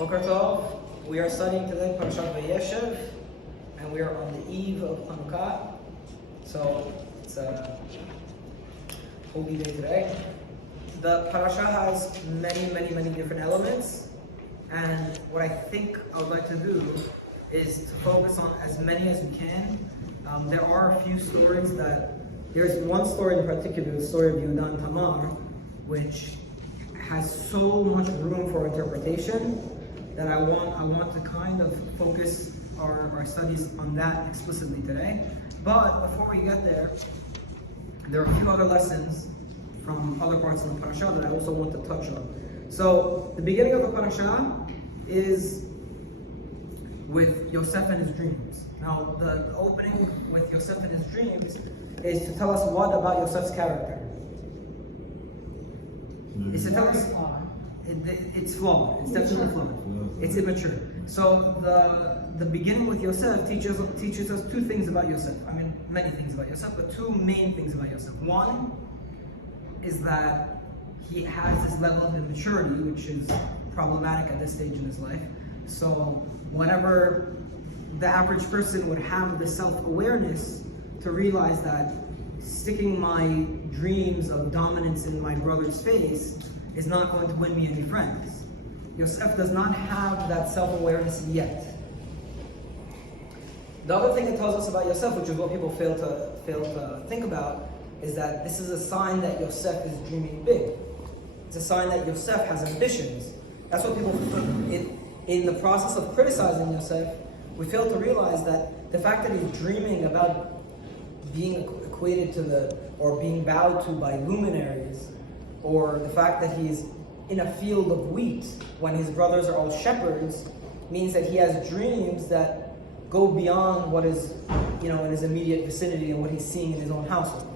Boker Tov. We are studying today Parasha Vayeshev, and we are on the eve of Hanukkah. So it's a holy day today. The Parasha has many different elements, and what I think I would like to do is to focus on as many as we can. There are a few stories there's one story in particular, the story of Yehuda and Tamar, which has so much room for interpretation that I want to kind of focus our studies on that explicitly today. But before we get there are a few other lessons from other parts of the Parasha that I also want to touch on. So the beginning of the Parasha is with Yosef and his dreams. Now the opening with Yosef and his dreams is to tell us what about Yosef's character. It's to tell us it's flawed. It's definitely flawed. It's immature. So the beginning with Yosef teaches us two things about Yosef. I mean, many things about Yosef, but two main things about Yosef. One is that he has this level of immaturity, which is problematic at this stage in his life. So whenever the average person would have the self-awareness to realize that sticking my dreams of dominance in my brother's face is not going to win me any friends. Yosef does not have that self-awareness yet. The other thing it tells us about Yosef, which is what people fail to think about, is that this is a sign that Yosef is dreaming big. It's a sign that Yosef has ambitions. That's what people, in the process of criticizing Yosef, we fail to realize that the fact that he's dreaming about being equated to or being bowed to by luminaries, or the fact that he's in a field of wheat when his brothers are all shepherds, means that he has dreams that go beyond what is, in his immediate vicinity and what he's seeing in his own household.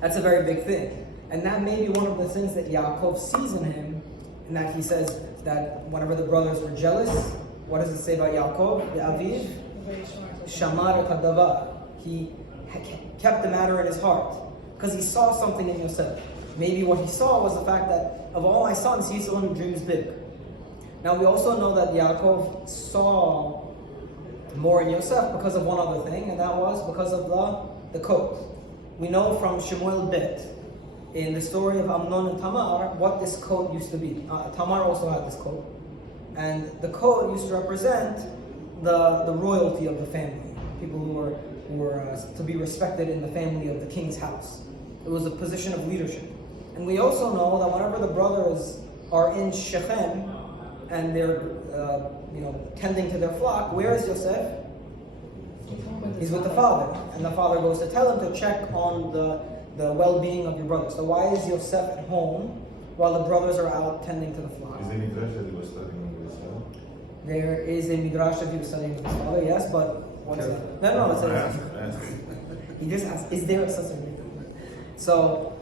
That's a very big thing. And that may be one of the things that Yaakov sees in him, and that he says that whenever the brothers were jealous, what does it say about Yaakov? The Aviv? Shamar Kadavar. He kept the matter in his heart because he saw something in Yosef. Maybe what he saw was the fact that of all my sons, he's the one who dreams big. Now we also know that Yaakov saw more in Yosef because of one other thing, and that was because of the coat. We know from Shemuel Bet, in the story of Amnon and Tamar, what this coat used to be. Tamar also had this coat. And the coat used to represent the royalty of the family, people who were to be respected in the family of the king's house. It was a position of leadership. And we also know that whenever the brothers are in Shechem and they're tending to their flock, where is Yosef? He's with the father. And the father goes to tell him to check on the well-being of your brothers. So why is Yosef at home while the brothers are out tending to the flock? Is there a midrash that he was studying with his father? There is a midrash that he was studying with his father, yes, but what is it? No, it's a he just asked, is there such a midrash? So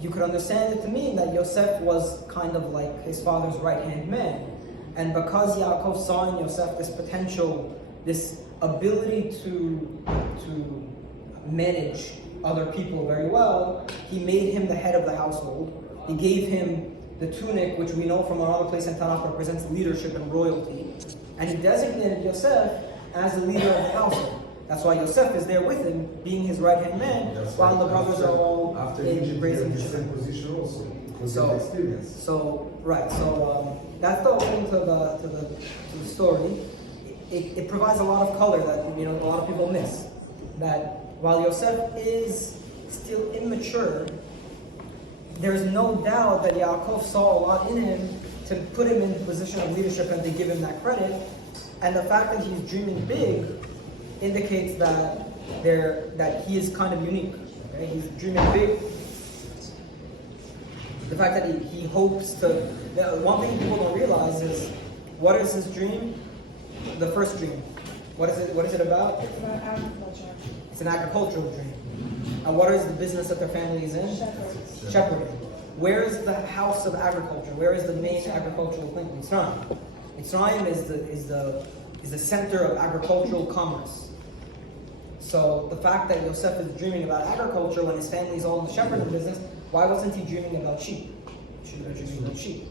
you could understand it to mean that Yosef was kind of like his father's right-hand man. And because Yaakov saw in Yosef this potential, this ability to manage other people very well, he made him the head of the household. He gave him the tunic, which we know from another place in Tanakh represents leadership and royalty. And he designated Yosef as the leader of the household. That's why Yosef is there with him, being his right-hand man, while the brothers are all in raising the same position also, because of experience. So that's the opening to the story. It provides a lot of color that a lot of people miss. That while Yosef is still immature, there's no doubt that Yaakov saw a lot in him to put him in the position of leadership and to give him that credit. And the fact that he's dreaming big indicates that he is kind of unique. Okay? He's dreaming big. The fact that he hopes to. One thing people don't realize is, what is his dream? The first dream. What is it? What is it about? It's about agriculture. It's an agricultural dream. And what is the business that their family is in? Shepherds. Shepherding. Where is the house of agriculture? Where is the main agricultural thing? Mitzrayim. Mitzrayim is the center of agricultural commerce. So the fact that Yosef is dreaming about agriculture when his family is all in the shepherding business, why wasn't he dreaming about sheep? He should have been dreaming about sheep.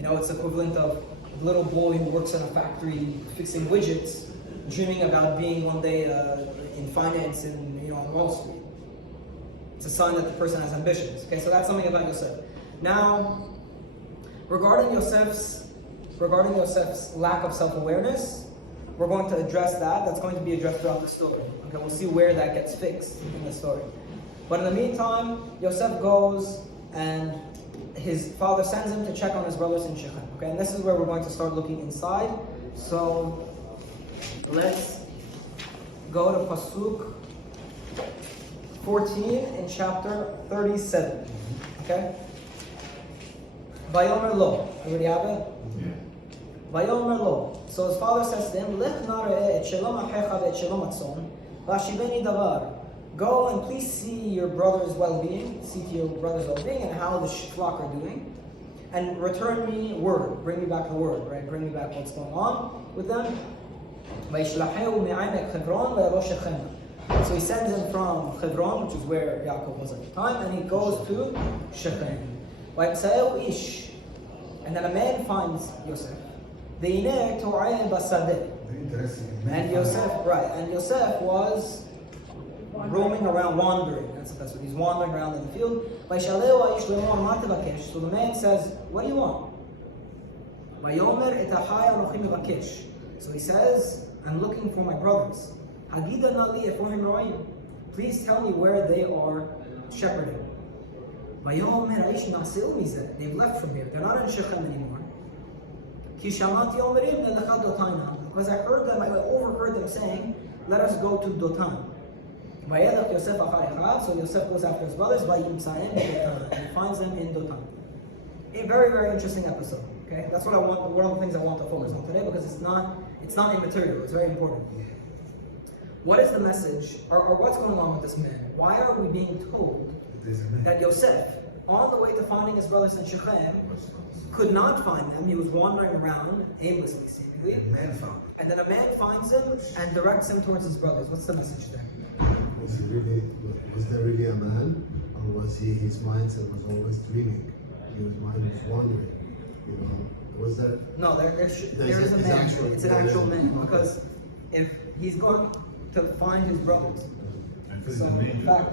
It's equivalent of a little boy who works in a factory fixing widgets, dreaming about being one day in finance on Wall Street. It's a sign that the person has ambitions. Okay, so that's something about Yosef. Now, regarding Yosef's lack of self-awareness, we're going to address that. That's going to be addressed throughout the story. Okay, we'll see where that gets fixed in the story. But in the meantime, Yosef goes and his father sends him to check on his brothers in Shechem. Okay, and this is where we're going to start looking inside. So let's go to Pasuk 14 in chapter 37. Okay? Vayomer lo. Everybody have it? Yeah. Vayomer lo. So his father says to him, Lech nareh et shelom achecha ve'et shelom atzon, v'ashiveni davar. Go and please see your brother's well-being, see to your brother's well-being and how the flock are doing, and return me word. Bring me back the word, right? Bring me back what's going on with them. So he sends him from Hebron, which is where Yaakov was at the time, and he goes to Shechem. And then a man finds Yosef. And Yosef was roaming around, wandering. That's what he's wandering around in the field. So the man says, what do you want? So he says, I'm looking for my brothers. Please tell me where they are shepherding. They've left from here. They're not in Shechem anymore. Because I overheard them saying, let us go to Dotan. So Yosef goes after his brothers, and he finds them in Dotan. A very, very interesting episode. Okay, that's what I want. One of the things I want to focus on today, because it's not immaterial. It's very important. What is the message, or what's going on with this man? Why are we being told that Yosef, on the way to finding his brothers in Shechem, could not find them? He was wandering around aimlessly, seemingly, and then a man finds him and directs him towards his brothers. What's the message there? Was there really a man, or was his mindset was always dreaming? His mind was wandering. Was there? No, there is a man. It's an actual man, because if he's going to find his brothers, so in fact,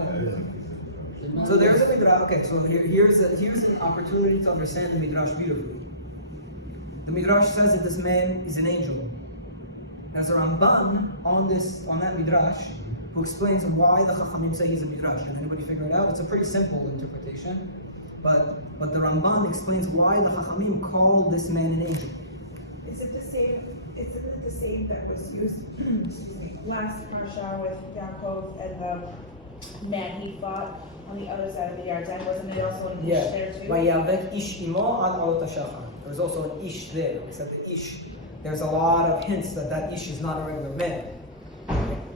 so there's a midrash. Okay, so here's an opportunity to understand the midrash beautifully. The midrash says that this man is an angel. There's a Ramban on that midrash who explains why the Chachamim say he's a midrash. Can anybody figure it out? It's a pretty simple interpretation, but the Ramban explains why the Chachamim call this man an angel. Isn't it the same that was used last Parasha with Yaakov and the man he fought on the other side of the Yarden? Wasn't it also an ish there too? There's also an ish there. Except the ish, there's a lot of hints that ish is not a regular man.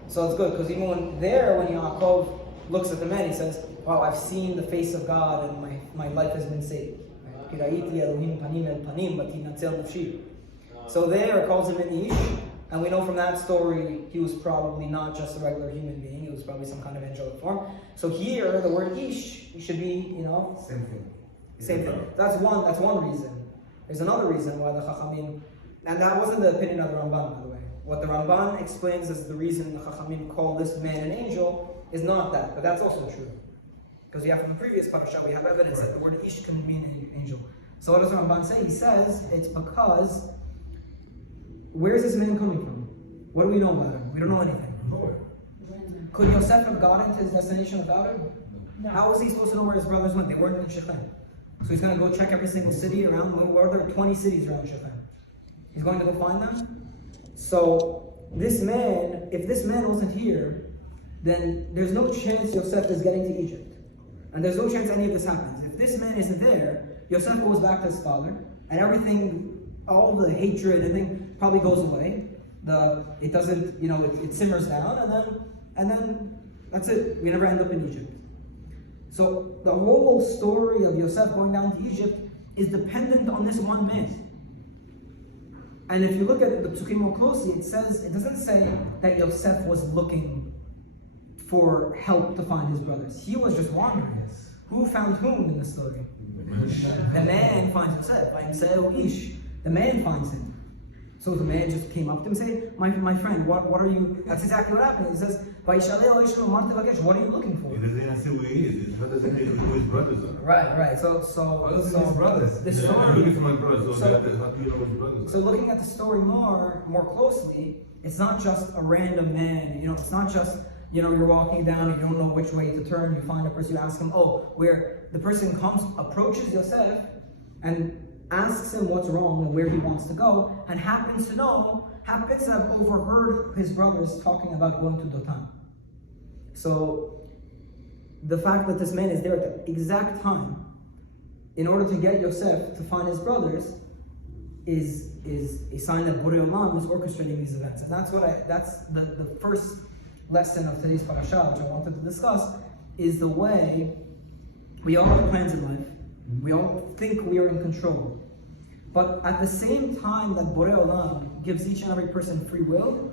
So it's good, because even when Yaakov looks at the man, he says, wow, I've seen the face of God and my life has been saved. So there it calls him an ish, and we know from that story he was probably not just a regular human being, he was probably some kind of angelic form. So here the word ish should be, same thing. That's one reason. There's another reason why the Chachamim, and that wasn't the opinion of the Ramban, by the way. What the Ramban explains as the reason the Chachamim call this man an angel is not that, but that's also true. Because we have from the previous Parasha, we have evidence that the word ish can mean an angel. So what does the Ramban say? He says it's because, where is this man coming from? What do we know about him? We don't know anything. Could Yosef have gotten to his destination without him? No. How was he supposed to know where his brothers went? They weren't in Shechem. So he's going to go check every single city around. Where are there 20 cities around Shechem? He's going to go find them? So this man, if this man wasn't here, then there's no chance Yosef is getting to Egypt. And there's no chance any of this happens. If this man isn't there, Yosef goes back to his father, and everything, all the hatred, everything probably goes away. It doesn't, it simmers down, and then that's it. We never end up in Egypt. So the whole story of Yosef going down to Egypt is dependent on this one man. And if you look at the Psukim more closely, it doesn't say that Yosef was looking for help to find his brothers. He was just wandering. Who found whom in the story? The man finds Yosef. The man finds him. So the man just came up to him and said, my friend, what are you? That's exactly what happened. He says, what are you looking for? He doesn't even say who he is. His brother doesn't even know who his brothers are. Right. So His brothers. the story. I'm looking for my brothers. So that's how you know his brothers. So looking at the story more closely, it's not just a random man. It's not just you're walking down and you don't know which way to turn. You find a person, you ask him, where the person approaches Yosef, and asks him what's wrong and where he wants to go, and happens to have overheard his brothers talking about going to Dotan. So the fact that this man is there at the exact time in order to get Yosef to find his brothers is a sign that Borei Olam is orchestrating these events. And that's the first lesson of today's Parasha, which I wanted to discuss, is the way we all have plans in life. We all think we are in control. But at the same time that Borei Olam gives each and every person free will,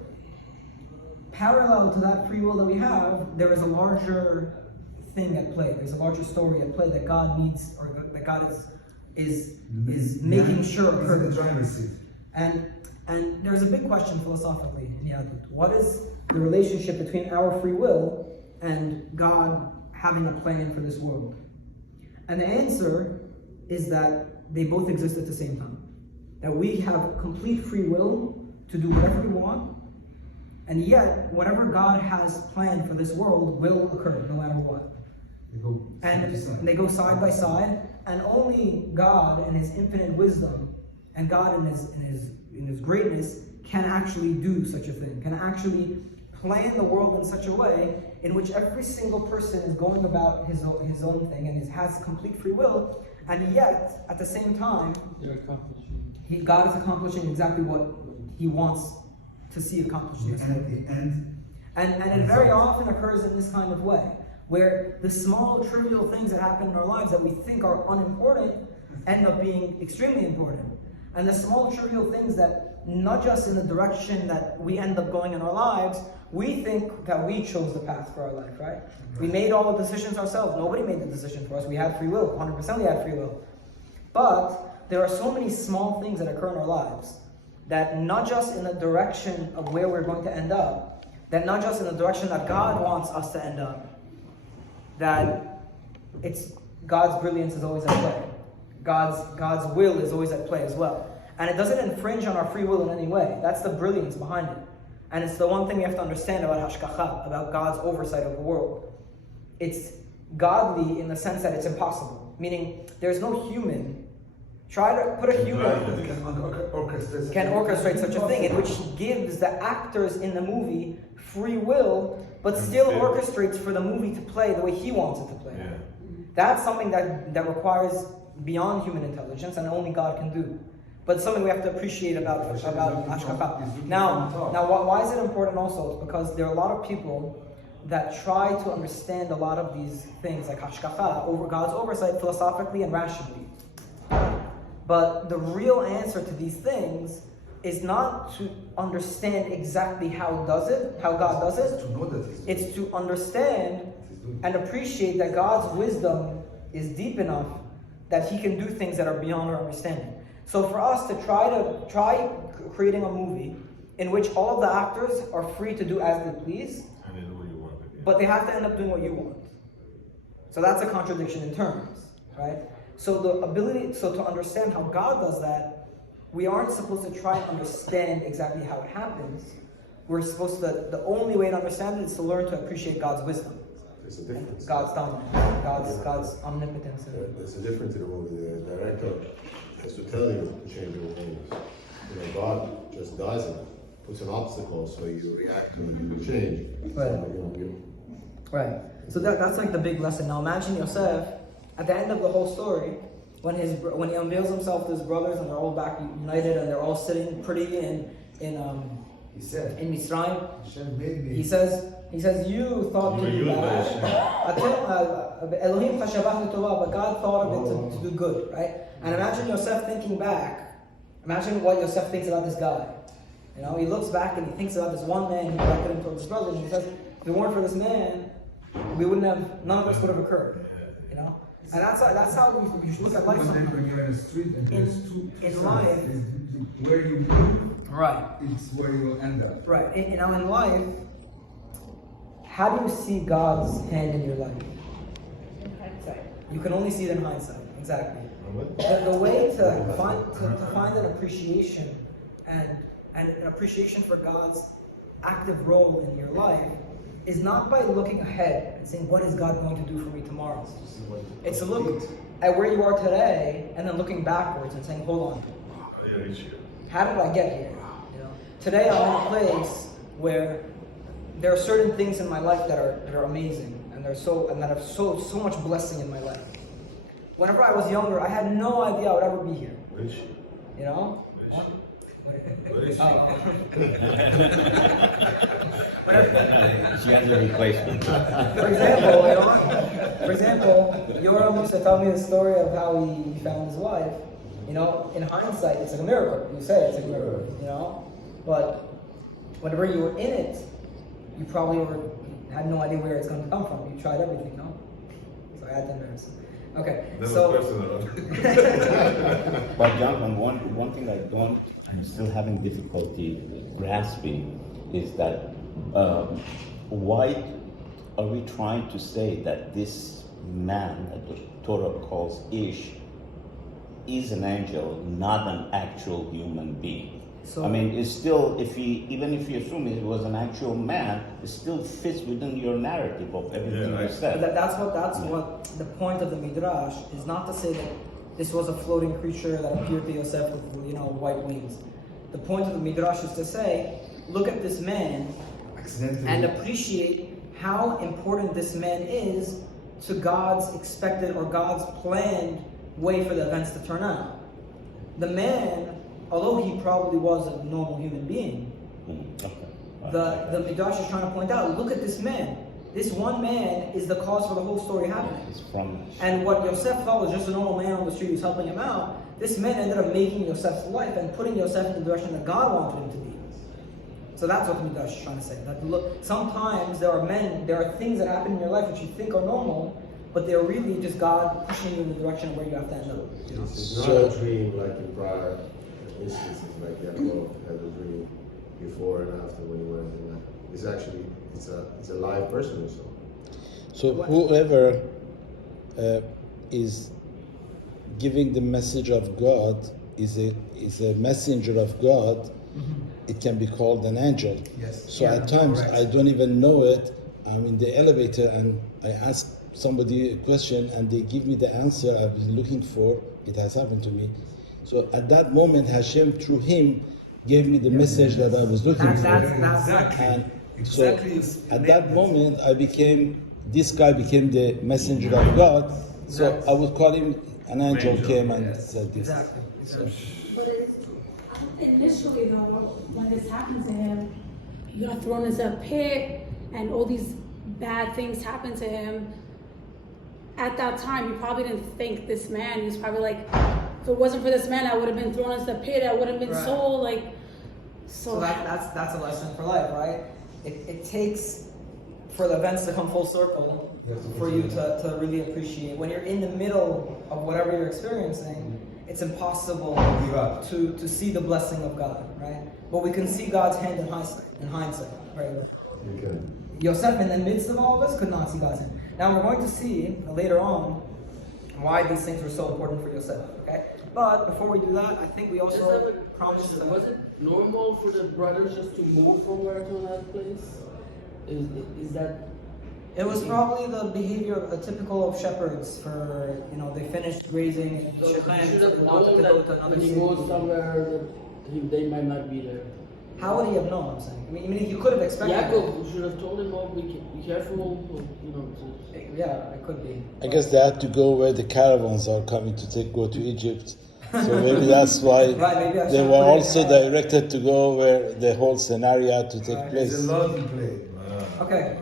parallel to that free will that we have, there is a larger thing at play. There's a larger story at play that God needs, or that God is making sure occurs. And there's a big question philosophically in Yahudut. What is the relationship between our free will and God having a plan for this world? And the answer is that they both exist at the same time. That we have complete free will to do whatever we want, and yet whatever God has planned for this world will occur no matter what. They go side by side, and only God in His infinite wisdom and God in His greatness can actually do such a thing, can actually plan the world in such a way in which every single person is going about his own thing and has complete free will, and yet at the same time God is accomplishing exactly what He wants to see accomplished. And it very often occurs in this kind of way, where the small trivial things that happen in our lives that we think are unimportant end up being extremely important. And the small trivial things that nudge us in the direction that we end up going in our lives, we think that we chose the path for our life, right? We made all the decisions ourselves. Nobody made the decision for us. We had free will. 100% we had free will. But there are so many small things that occur in our lives that nudge us in the direction of where we're going to end up, that nudge us in the direction that God wants us to end up, that it's God's brilliance is always at play. God's will is always at play as well. And it doesn't infringe on our free will in any way. That's the brilliance behind it. And it's the one thing we have to understand about Hashkacha, about God's oversight of the world. It's godly in the sense that it's impossible. Meaning, there's no human. Try to put a human can orchestrate such a thing, in which gives the actors in the movie free will, but still orchestrates for the movie to play the way he wants it to play. Yeah. That's something that requires beyond human intelligence, and only God can do. But it's something we have to appreciate about Hashkacha. Now, why is it important also? It's because there are a lot of people that try to understand a lot of these things, like Hashkacha, over God's oversight, philosophically and rationally. But the real answer to these things is not to understand exactly how God does it. It's to understand and appreciate that God's wisdom is deep enough that He can do things that are beyond our understanding. So for us to try creating a movie in which all of the actors are free to do as they please, And they do what you want. but they have to end up doing what you want. So that's a contradiction in terms, right? So to understand how God does that, we aren't supposed to try and understand exactly how it happens. We're supposed to, the only way to understand it is to learn to appreciate God's wisdom. There's a difference. God's dominance, God's omnipotence. There's a difference in the movie. The director has to tell you to change your ways. God just does it, puts an obstacle so you react to it, you change. Right. Right. So that's like the big lesson. Now imagine Yosef at the end of the whole story, when he unveils himself to his brothers and they're all back united and they're all sitting pretty in Mitzrayim. He says, you thought to do bad. Elohim chashavah l'tovah, but God thought of it to do good, right? And imagine Yosef thinking back. Imagine what Yosef thinks about this guy. He looks back and he thinks about this one man who directed him towards his brothers, and he says, if it weren't for this man, none of this would have occurred. know? And that's how we should look at life One day sometimes. when you're in the street and there's two in sides. life- Where you live, Right. it's where you will end up. Right. In life, how do you see God's hand in your life? In hindsight. You can only see it in hindsight. Exactly. What? The way to find an appreciation and an appreciation for God's active role in your life is not by looking ahead and saying, what is God going to do for me tomorrow? It's to look at where you are today and then looking backwards and saying, hold on, how did I get here? You know, today I'm in a place where there are certain things in my life that are amazing and that have so much blessing in my life. Whenever I was younger, I had no idea I would ever be here. You know? She has a replacement. For example, Yoram used to tell me the story of how he found his wife. You know, in hindsight, it's like a miracle. You say it's a miracle, you know? But whenever you were in it, you probably had no idea where it's going to come from. You tried everything, no? So I had to embarrass. Okay, so... But Jonathan, one thing I'm still having difficulty grasping is that why are we trying to say that this man that the Torah calls Ish is an angel, not an actual human being? So, I mean, it's still, even if you assume it was an actual man, it still fits within your narrative of everything you said. that's what the point of the Midrash is, not to say that this was a floating creature that appeared to Yosef with, white wings. The point of the Midrash is to say, look at this man and appreciate how important this man is to God's expected or God's planned way for the events to turn out. The man, although he probably was a normal human being, the Midrash is trying to point out, look at this man. This one man is the cause for the whole story happening. And what Yosef thought was just a normal man on the street who's helping him out, this man ended up making Yosef's life and putting Yosef in the direction that God wanted him to be. So that's what the Midrash is trying to say. That look, sometimes there are things that happen in your life which you think are normal, but they're really just God pushing you in the direction of where you have to end up. It's not a dream like in prior instances, like Yaakov had a dream before and after when he went in that. It's actually, it's a live person or so. So whoever is giving the message of God is a messenger of God. It can be called an angel. Yes. So at times I don't even know it. I'm in the elevator and I ask somebody a question and they give me the answer I've been looking for. It has happened to me. So at that moment, Hashem through him gave me the message that I was looking for. And so at that moment, this guy became the messenger of God. So I would call him an angel came and said this. Exactly. So, But initially, though, when this happened to him, he got thrown into a pit, and all these bad things happened to him. At that time, he probably didn't think this man. He was probably like, if it wasn't for this man, I would have been thrown into the pit. I would have been sold. Like, So that's a lesson for life, right? It takes for the events to come full circle for you to really appreciate. When you're in the middle of whatever you're experiencing, it's impossible to see the blessing of God, right? But we can see God's hand in hindsight, right? You can. Yosef, in the midst of all of this, could not see God's hand. Now we're going to see later on why these things were so important for Yosef, okay? But before we do that, I think we also promised that... Was it normal for the brothers just to move from where to another place? Is that... It was probably the behavior typical of shepherds for, they finished grazing, So he should have known that when he goes somewhere that they might not be there. How would he have known, I'm saying? I mean, he could have expected Yaakov should have told him, oh, be careful, Yeah, it could be. I guess they had to go where the caravans are coming to go to Egypt. So maybe that's why they were also directed to go where the whole scenario had to take place. There's a lot in play. Okay,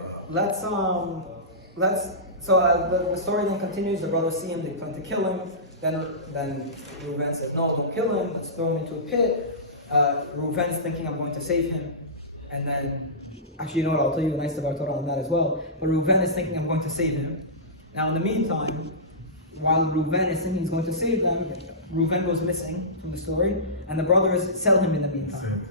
so the story then continues. The brothers see him, they plan to kill him. Then Reuven says, no, don't kill him. Let's throw him into a pit. Reuven's thinking, I'm going to save him. And then, actually, I'll tell you a nice about Torah on that as well. But Reuven is thinking, I'm going to save him. Now, in the meantime, while Reuven is thinking he's going to save them, Reuven goes missing from the story, and the brothers sell him in the meantime.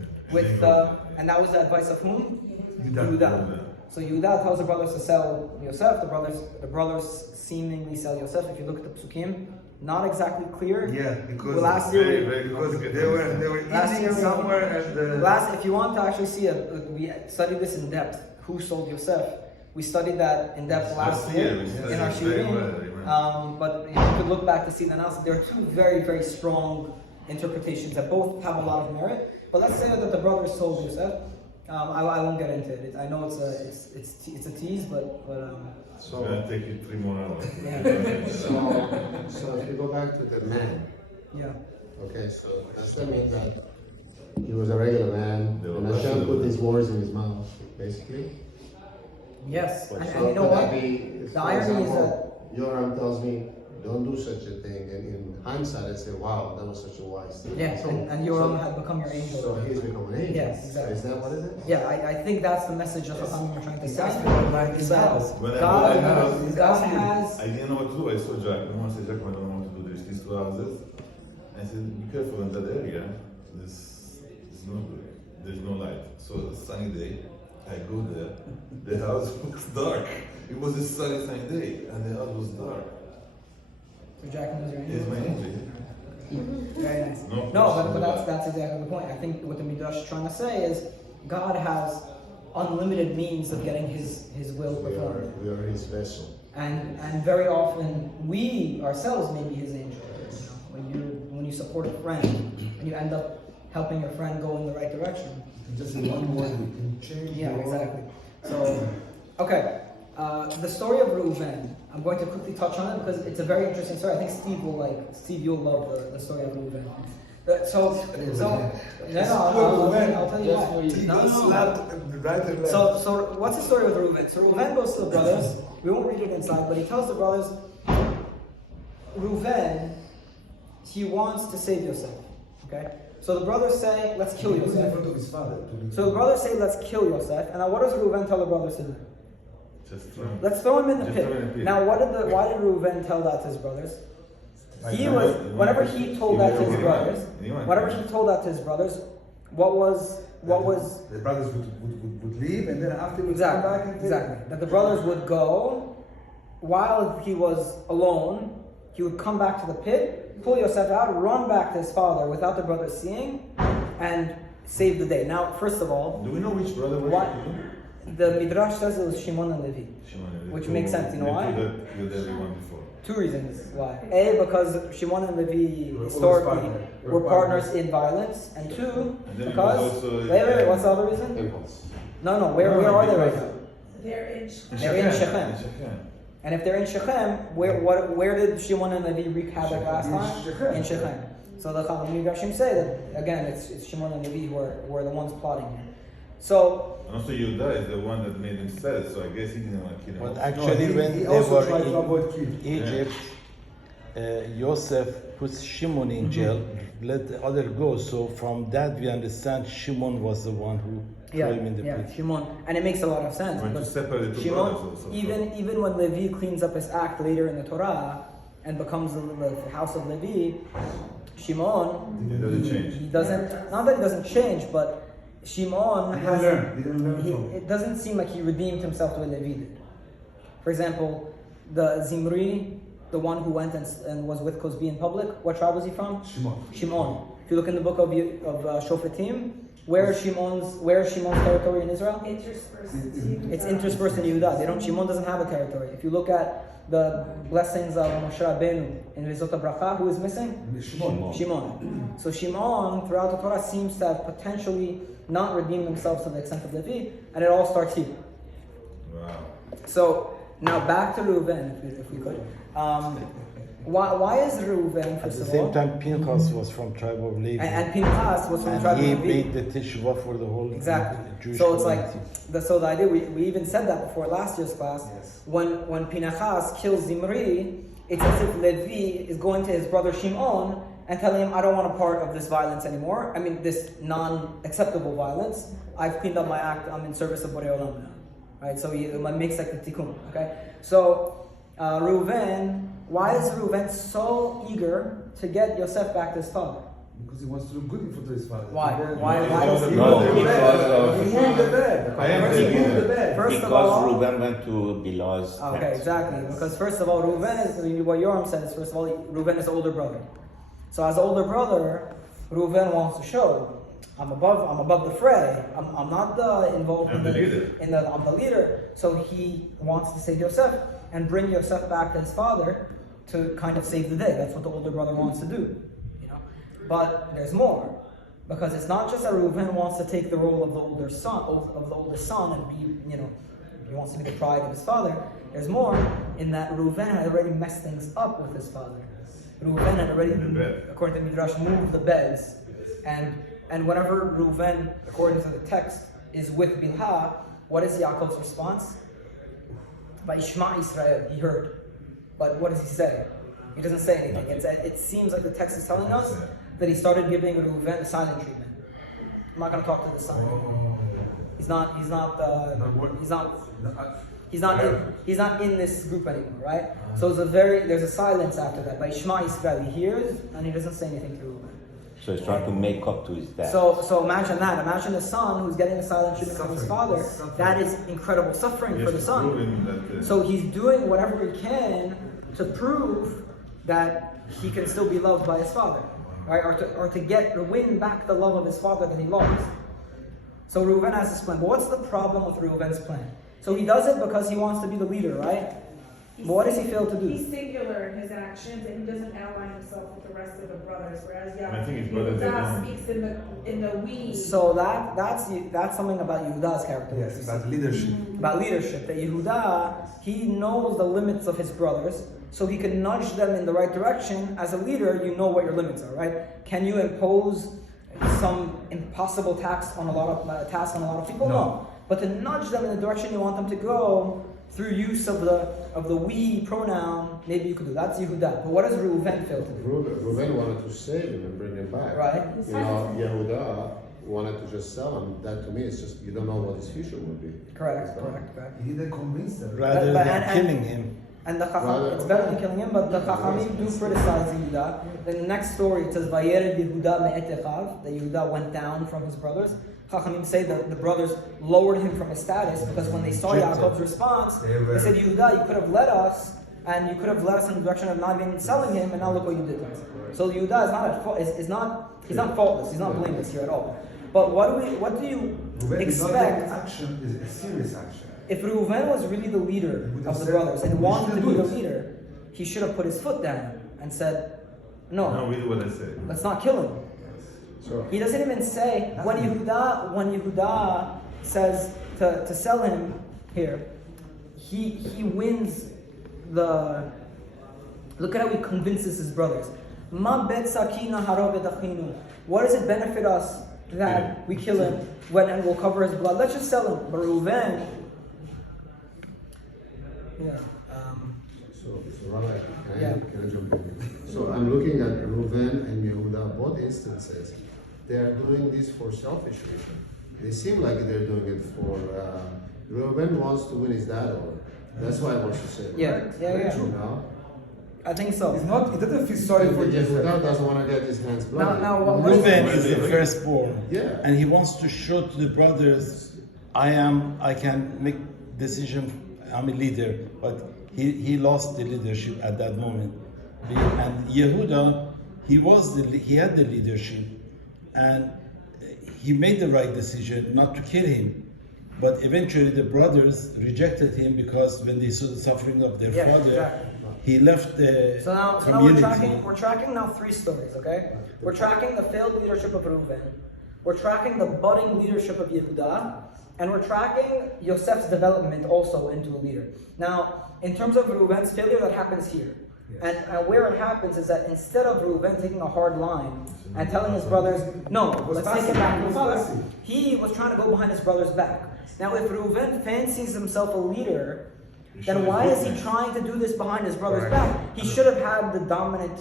And that was the advice of whom? Yehuda. So Yehuda tells the brothers to sell Yosef. The brothers seemingly sell Yosef. If you look at the psukim, not exactly clear. Yeah, because last year because they were eating somewhere and if you want to actually see we studied this in depth. Who sold Yosef? We studied that in depth last year in our shooting. But you could look back to see the analysis. There are two very, very strong interpretations that both have a lot of merit. But let's say that the brothers sold Yosef. I won't get into it. I know it's a tease, but So it's gonna take you 3 more hours. Yeah. So if you go back to the man, okay, so does that mean that he was a regular man and Hashem put these words in his mouth, basically? Yes. So And you know could what? that be, The irony is that Yoram tells me, don't do such a thing, and in hindsight I say, wow, that was such a wise thing. yeah, and Yoram had become your angel. So he's become an angel. Yes, exactly. Is that what it is? Yeah, I think that's the message that Chachamim are trying to say. his house. When I God bought the house, has. I didn't know what to do. I saw Jack. I want to say, Jack, I don't know what to do. There's these 2 houses. I said, be careful in that area. There's no light. So a sunny day, I go there. The house was dark. It was a sunny day, and the house was dark. So Jack knows your It's angel. my angel. Very nice. No No, question but about that's exactly the point. I think what the Midrash is trying to say is God has unlimited means of getting his will performed. We are his vessel. And very often we ourselves may be his angel. When you support a friend and you end up helping your friend go in the right direction. Just in one word, we can change. Yeah, exactly. So, okay. The story of Reuven, I'm going to quickly touch on it because it's a very interesting story. I think Steve, you'll love the story of Reuven. I'll tell you why. So what's the story with Reuven? So Reuven goes to the brothers. We won't read it inside, but he tells the brothers, Reuven, he wants to save Yosef. Okay? So the brothers say, let's kill Yosef. So the brothers say, let's kill Yosef. And now what does Reuven tell the brothers to do? Let's throw him in the pit. Now why did Reuven tell that to his brothers? Whenever he told that to his brothers, what was the brothers would leave and then after would exactly come back and exactly that the brothers would go while he was alone. He would come back to the pit, pull Yosef out, run back to his father without the brothers seeing, and save the day. Now, first of all, do we know which brother was it? The Midrash says it was Shimon and Levi, which makes sense. You know why? Killed everyone before. 2 reasons why. A, because Shimon and Levi historically were partners in violence, and 2, because wait, what's the other reason? Impulse. No, where are they right now? They're in They're in Shechem. And if they're in Shechem, where did Shimon and Levi wreak havoc last time? In Shechem. So the Midrashim say that again, it's Shimon and Levi who are the ones plotting here. So. And also Yehuda is the one that made him sell it, so I guess he didn't want to kill him. But actually, when he they also were tried to avoid in Egypt, Yosef puts Shimon in jail, let the other go. So from that we understand Shimon was the one who threw him in the pit. Shimon, and it makes a lot of sense. When to separate the 2 Shimon, brothers also. even when Levi cleans up his act later in the Torah and becomes the house of Levi, Shimon, It doesn't change. He doesn't. Not that he doesn't change, but Shimon He didn't learn from it. it doesn't seem like he redeemed himself the way Levi did. For example, the Zimri, the one who went and was with Cosbi in public, what tribe was he from? Shimon. If you look in the book of Shofetim, where is Shimon's territory in Israel? It's interspersed in Yehuda. Shimon doesn't have a territory. If you look at the blessings of Moshe Rabbeinu in Rizot HaBracha, who is missing? Shimon. So Shimon, throughout the Torah, seems to have potentially not redeemed themselves to the extent of Levi, and it all starts here. Wow. So now back to Reuven, if we could. Why is Reuven, At first the of same all? time, Pinchas was from tribe of Levi. And Pinchas was from the tribe and of he Levi. made the teshuvah for the whole Jewish So it's community. so the idea, we even said that before last year's class. Yes. When Pinchas kills Zimri, it's as if Levi is going to his brother Shimon and telling him, I don't want a part of this violence anymore. I mean, this non-acceptable violence. I've cleaned up my act. I'm in service of Borei Olam now. Right? So he makes like the tikkun. Okay? So Reuven Why is Reuven so eager to get Yosef back to his father? Because he wants to do good in front of his father. Why? Why because does of he No, brother. because He moved the bed. I am First he the moved the leader. bed. First of because all, Reuben went to Bilhah's okay, tent. exactly. Because first of all, Reuven is what Yoram says. First of all, Reuven is the older brother. So as the older brother, Reuven wants to show I'm above the fray. I'm not involved I'm in the leader. I'm the leader. So he wants to save Yosef and bring Yosef back to his father to kind of save the day. That's what the older brother wants to do. You know, but there's more. Because it's not just that Reuven wants to take the role of the oldest son and be, you know, he wants to be the pride of his father. There's more in that Reuven had already messed things up with his father. Reuven had already, according to Midrash, moved the beds, and whenever Reuven, according to the text, is with Bilhah, what is Yaakov's response? By Ishma Israel, he heard. But what does he say? He doesn't say anything. It seems like the text is telling us that he started giving Reuven a silent treatment. I'm not going to talk to the son. He's not in this group anymore, right? So there's a silence after that. By Ishma Israel, he hears and he doesn't say anything to Reuven. So he's trying to make up to his dad. So imagine that. Imagine the son who's getting a silent treatment from his father. That is incredible suffering for the son. So he's doing whatever he can to prove that he can still be loved by his father, right? Or to win back the love of his father that he lost. So Reuven has this plan. But what's the problem with Reuven's plan? So he does it because he wants to be the leader, right? But what does he fail to do? He's singular in his actions, and he doesn't ally himself with the rest of the brothers. Whereas I think his brothers, they Yehuda don't. speaks in the we. So that's something about Yehuda's characteristics. Yes, about leadership. About leadership. That Yehuda, he knows the limits of his brothers, so he can nudge them in the right direction. As a leader, you know what your limits are, right? Can you impose some impossible task on a lot of people? No. But to nudge them in the direction you want them to go through use of the we pronoun, maybe you could do. That's Yehuda. But what does Reuven fail to do? Reuven wanted to save him and bring him back. Right. You know, Yehuda wanted to just sell him. That to me is just, you don't know what his future would be. Correct. He didn't convince them. Rather than killing him. And the Chacham, it's better than killing him, but the Chachamim do criticize Yehuda. In the next story, it says, Vayered Yehuda me'et echav, that Yehuda went down from his brothers. Chachamim say that the brothers lowered him from his status because when they saw Yaakov's response, they said, Yehuda, you could have led us, and you could have led us in the direction of not even selling him, and now look what you did to us. So Yehuda is not at fault. He's not faultless. He's not blameless here at all. But what do you expect? Action is a serious action. If Reuven was really the leader of the brothers and wanted to be the leader, he should have put his foot down and said, no, we do what I say. let's not kill him. So He doesn't even say, when Yehuda says to sell him here, he wins the, look at how he convinces his brothers. Ma bet sakina haro bedachinu. What does it benefit us that we kill him and we'll cover his blood? Let's just sell him. But Reuven, yeah. So Rabbi, Yeah. can I jump in? So I'm looking at Reuven and Yehuda, both instances. They are doing this for selfish reason. They seem like they're doing it for, Reuven wants to win his dad over. That's why I want to say. Yeah, right? yeah. You know? I think so. He doesn't feel sorry for Yehuda doesn't want to get his hands bloody. Now what is Reuven is the firstborn. Yeah. And he wants to show to the brothers, I can make decision, I'm a leader, but he lost the leadership at that moment. And Yehuda, he had the leadership, and he made the right decision not to kill him. But eventually the brothers rejected him because when they saw the suffering of their father, exactly. he left the So now community. we're tracking now three stories, okay? We're tracking the failed leadership of Reuven. We're tracking the budding leadership of Yehuda. And we're tracking Yosef's development also into a leader. Now, in terms of Reuven's failure, that happens here. Yes. And where it happens is that instead of Reuven taking a hard line and telling his brothers, no, let's take him back to his father, he was trying to go behind his brother's back. Now, if Reuven fancies himself a leader, then why is he trying to do this behind his brother's back? He should have had the dominant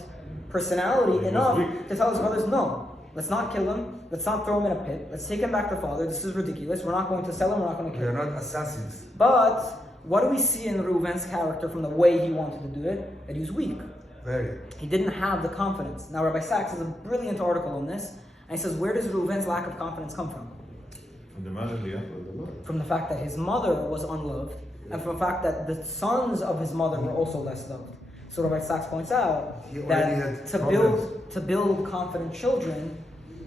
personality enough to tell his brothers, no, let's not kill him. Let's not throw him in a pit. Let's take him back to father. This is ridiculous. We're not going to sell him. We're not going to kill him. They're not assassins. But what do we see in Reuven's character from the way he wanted to do it? That he was weak. Very. He didn't have the confidence. Now, Rabbi Sachs has a brilliant article on this, and he says, where does Reuven's lack of confidence come from? From the mother, yeah. From the fact that his mother was unloved, and from the fact that the sons of his mother were also less loved. So Rabbi Sachs points out that to build confident children,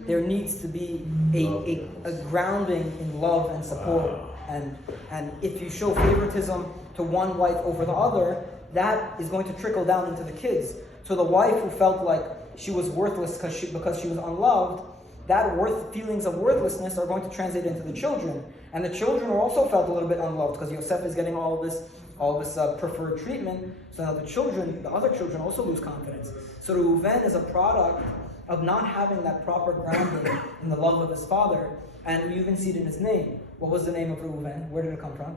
there needs to be a grounding in love and support. And if you show favoritism to one wife over the other, that is going to trickle down into the kids. So the wife who felt like she was worthless because she was unloved, that feelings of worthlessness are going to translate into the children. And the children also felt a little bit unloved because Yosef is getting all this preferred treatment. So now the other children also lose confidence. So Reuven is a product of not having that proper grounding in the love of his father. And we even see it in his name. What was the name of Reuven? Where did it come from?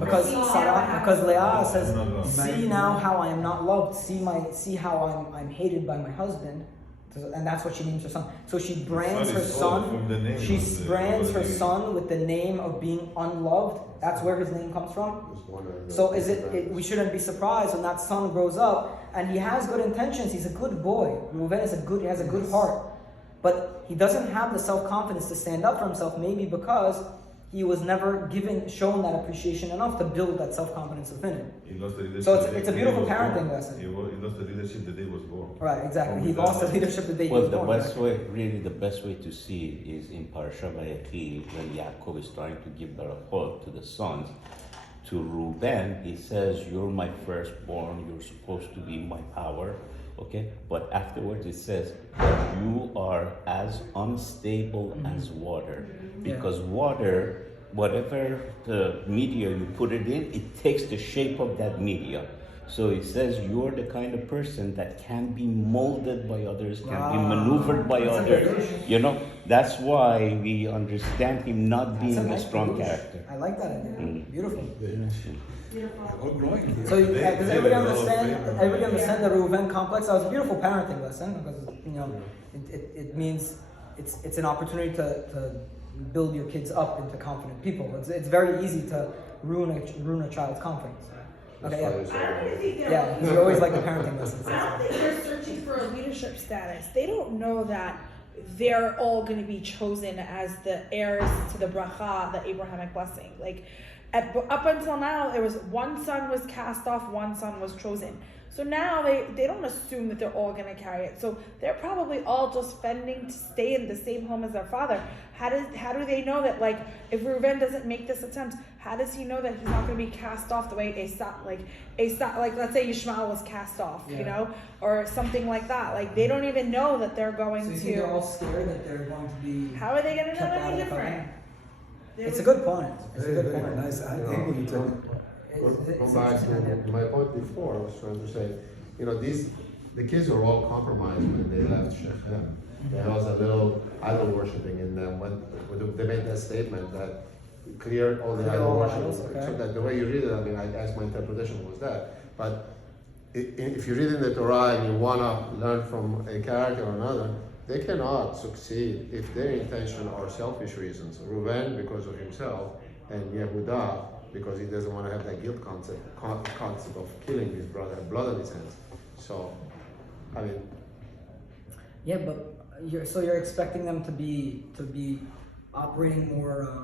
Because Leah says, see now how I am not loved. See how I'm hated by my husband. And that's what she names her son. So she brands her son. She brands her son with the name of being unloved. That's where his name comes from. So we shouldn't be surprised when that son grows up and he has good intentions. He's a good boy. Reuven he has a good heart, but he doesn't have the self-confidence to stand up for himself. Maybe because he was never shown that appreciation enough to build that self-confidence within him. He lost the leadership. So it's a beautiful parenting lesson. He lost the leadership the day he was born. Right, exactly. He lost the leadership the day he was born. Well, the best way to see it is in Parasha Vayechi, when Yaakov is trying to give berachot to the sons. To Reuben, he says, "You're my firstborn. You're supposed to be my power." Okay, but afterwards it says, "You are as unstable as water," because water, whatever the media you put it in, it takes the shape of that media. So it says you're the kind of person that can be molded by others, can be maneuvered by others. You know, that's why we understand him not being a strong character. I like that idea. Beautiful. All growing. So does everybody understand? Everybody understand the Reuven complex? That was a beautiful parenting lesson because it means it's an opportunity to build your kids up into confident people. It's very easy to ruin a child's confidence. Okay, I don't even think you always like the parenting lessons. I don't think they're searching for a leadership status. They don't know that they're all going to be chosen as the heirs to the bracha, the Abrahamic blessing. Like, up until now, there was one son was cast off, one son was chosen. So now they don't assume that they're all going to carry it. So they're probably all just fending to stay in the same home as their father. How do they know that, like, if Reuven doesn't make this attempt, how does he know that he's not going to be cast off the way Esau, like let's say Yishmael was cast off, or something like that. Like, they don't even know that they're going to. So you think they're all scared that they're going to be. How are they going to know any different? It's a good point. It's Very, a good very point. nice angle you took. Go back to my point before. I was trying to say, the kids were all compromised when they left Shechem. There was a little idol worshiping in them when they made that statement that cleared all the idol worshiping. So that the way you read it, I guess my interpretation was that. But if you read in the Torah and you want to learn from a character or another, they cannot succeed if their intention are selfish reasons. Reuven because of himself, and Yehuda because he doesn't want to have that guilt concept of killing his brother, blood on his hands. So, Yeah, but you're expecting them to be operating more.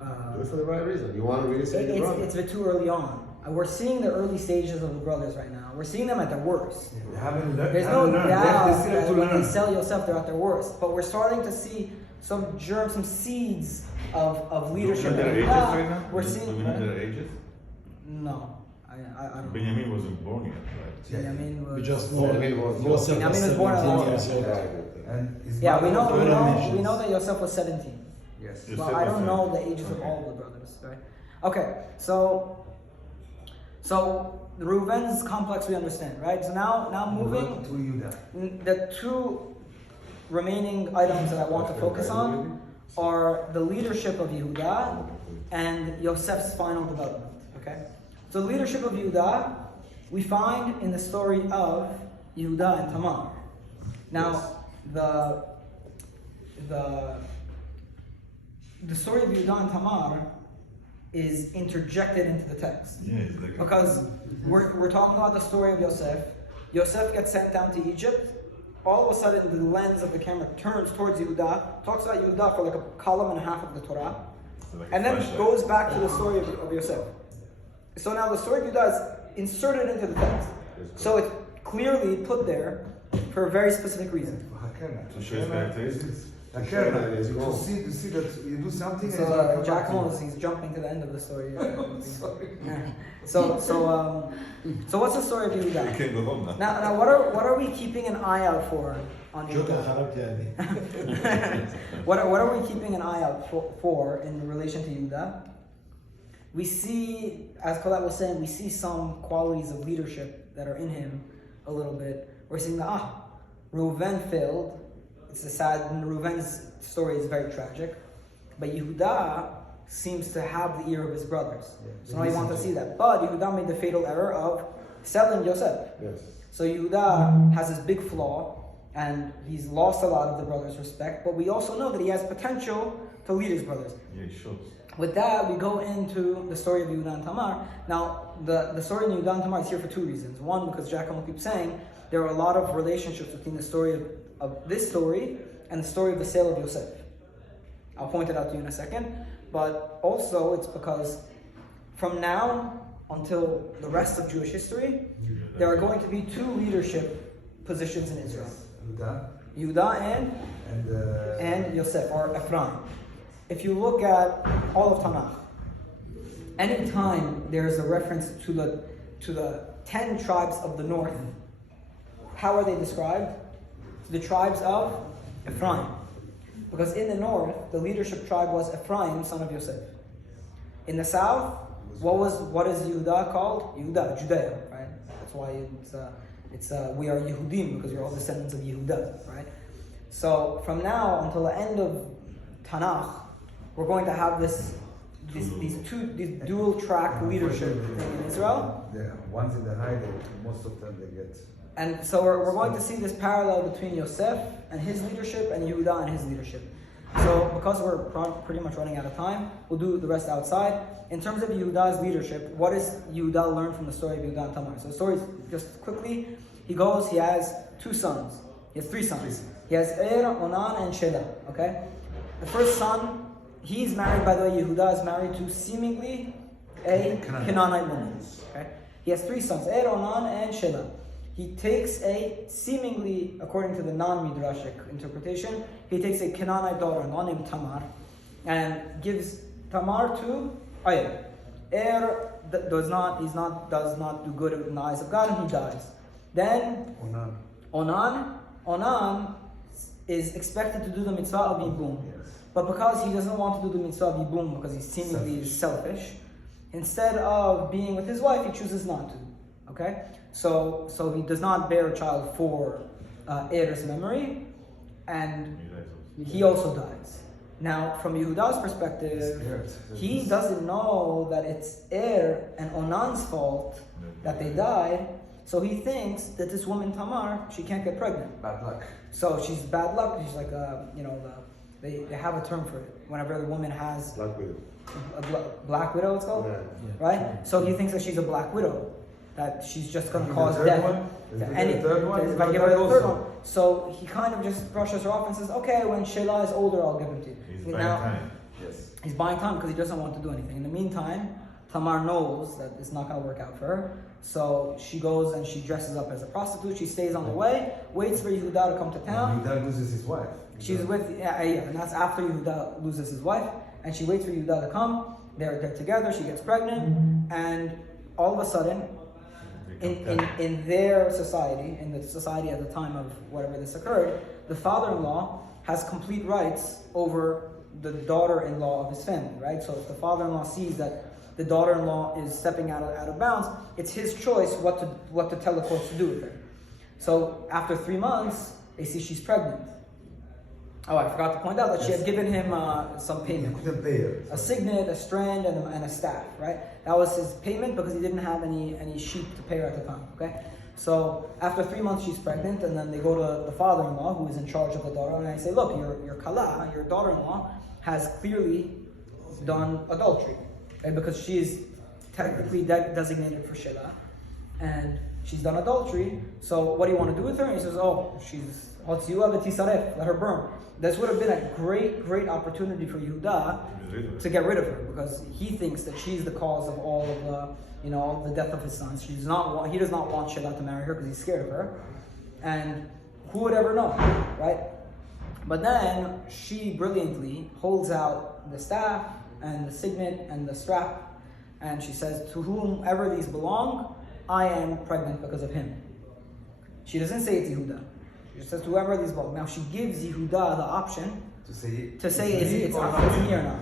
Do it for the right reason. You want to really save the brother. It's a bit too early on. We're seeing the early stages of the brothers right now. We're seeing them at their worst. There's no doubt that when they sell Yosef, they're at their worst. But we're starting to see some germs, some seeds of leadership. Do we know their ages right now? We're seeing. Do we know their ages? No, I don't. Benjamin wasn't born yet, right? Benjamin was. We just know Benjamin was born at 17 years old. Yeah, we know that Yosef was 17. Yes. Well, I don't know the ages of all the brothers, right? Okay, so the Reuven's complex we understand, right? So now moving to the two remaining items that I want to focus on are the leadership of Yehuda and Yosef's final development. Okay, so the leadership of Yehuda we find in the story of Yehuda and Tamar. Now the story of Yehuda and Tamar is interjected into the text. Yeah, it's like Because we're talking about the story of Yosef. Yosef gets sent down to Egypt. All of a sudden, the lens of the camera turns towards Yehuda, talks about Yehuda for like a column and a half of the Torah, like and then goes back to the story of Yosef. So now the story of Yehuda is inserted into the text. So it's clearly put there for a very specific reason. to show his characteristics. To see that you do something. So Jack Moses, he's jumping to the end of the story. Yeah. So what's the story of You Yehuda? can't go home now. Now, what are we keeping an eye out for on Yehuda? What are we keeping an eye out for in relation to Yehuda? We see, as Colette was saying, we see some qualities of leadership that are in him a little bit. We're seeing that Reuven failed. It's a sad, and Reuven's story is very tragic. But Yehuda seems to have the ear of his brothers. So now you want to see that. But Yehuda made the fatal error of selling Yosef. Yes. So Yehuda has this big flaw, and he's lost a lot of the brothers' respect. But we also know that he has potential to lead his brothers. Yeah, it shows. With that, we go into the story of Yehuda and Tamar. Now, the story of Yehuda and Tamar is here for two reasons. One, because Jacob will keep saying there are a lot of relationships between the story of this story and the story of the sale of Yosef. I'll point it out to you in a second. But also, it's because from now until the rest of Jewish history, there are going to be two leadership positions in Israel. Yehuda and Yosef, or Ephraim. If you look at all of Tanakh, anytime there's a reference to the 10 tribes of the north, how are they described? The tribes of Ephraim. Because in the north, the leadership tribe was Ephraim, son of Yosef. In the south, what is Yehuda called? Yehuda, Judea, right? That's why we are Yehudim, because we're all descendants of Yehuda, right? So from now until the end of Tanakh, we're going to have these dual track leadership in Israel. Yeah, one's in the high, most of them they get. And so we're going to see this parallel between Yosef and his leadership and Yehuda and his leadership. So because we're pretty much running out of time, we'll do the rest outside. In terms of Yehuda's leadership, what does Yehuda learn from the story of Yehuda and Tamar? So the story is just quickly, he has 2 sons. He has 3 sons. He has Onan, and Shelah, okay? The first son, he's married, by the way, Yehuda is married to seemingly a Canaanite woman, okay? He has 3 sons, Onan, and Shelah. He takes seemingly, according to the non-midrashic interpretation, he takes a Canaanite daughter-in-law named Tamar, and gives Tamar to does not do good in the eyes of God, and he dies. Then Onan is expected to do the mitzvah of Yibum. Yes. But because he doesn't want to do the mitzvah of Yibum, because he's seemingly selfish, instead of being with his wife, he chooses not to. Okay? So he does not bear a child for Er's memory, and he also dies. Now, from Yehuda's perspective, he doesn't know that it's Er and Onan's fault that they died, so he thinks that this woman Tamar, she can't get pregnant. Bad luck. So she's bad luck. She's like they have a term for it. Whenever the woman has Black widow. a black widow, it's called, right? So he thinks that she's a black widow, that she's just going to cause death. If I give her the third one, so he kind of just brushes her off and says, "Okay, when Shelah is older, I'll give him to you." He's buying time. Yes. He's buying time because he doesn't want to do anything. In the meantime, Tamar knows that it's not going to work out for her. So she goes and she dresses up as a prostitute. She stays on the way, waits for Yehuda to come to town. Yehuda loses his wife. She's with, and that's after Yehuda loses his wife. And she waits for Yehuda to come. They're together. She gets pregnant. And all of a sudden, in their society, in the society at the time of whatever this occurred, the father-in-law has complete rights over the daughter-in-law of his family, right? So if the father-in-law sees that the daughter-in-law is stepping out of bounds, it's his choice what to tell the courts to do with her. So after 3 months, they see she's pregnant. Oh, I forgot to point out that she had given him some payment. A signet, a strand, and a staff, right? That was his payment because he didn't have any sheep to pay her at the time, okay? So after 3 months, she's pregnant, and then they go to the father-in-law, who is in charge of the daughter, and they say, "Look, your kala, your daughter-in-law, has clearly done adultery." right? Because she is technically designated for Shelah, and she's done adultery. So what do you want to do with her? And he says, oh, she's Hotziua v'tisaref, let her burn. This would have been a great opportunity for Yehuda to get rid of her, because he thinks that she's the cause of all of the, all the death of his sons. He does not want Shelah to marry her because he's scared of her. And who would ever know, right? But then she brilliantly holds out the staff and the signet and the strap, and she says, to whomever these belong, I am pregnant because of him. She doesn't say it's Yehuda. She says to whoever these belong. Now she gives Yehuda the option to say it's me or not.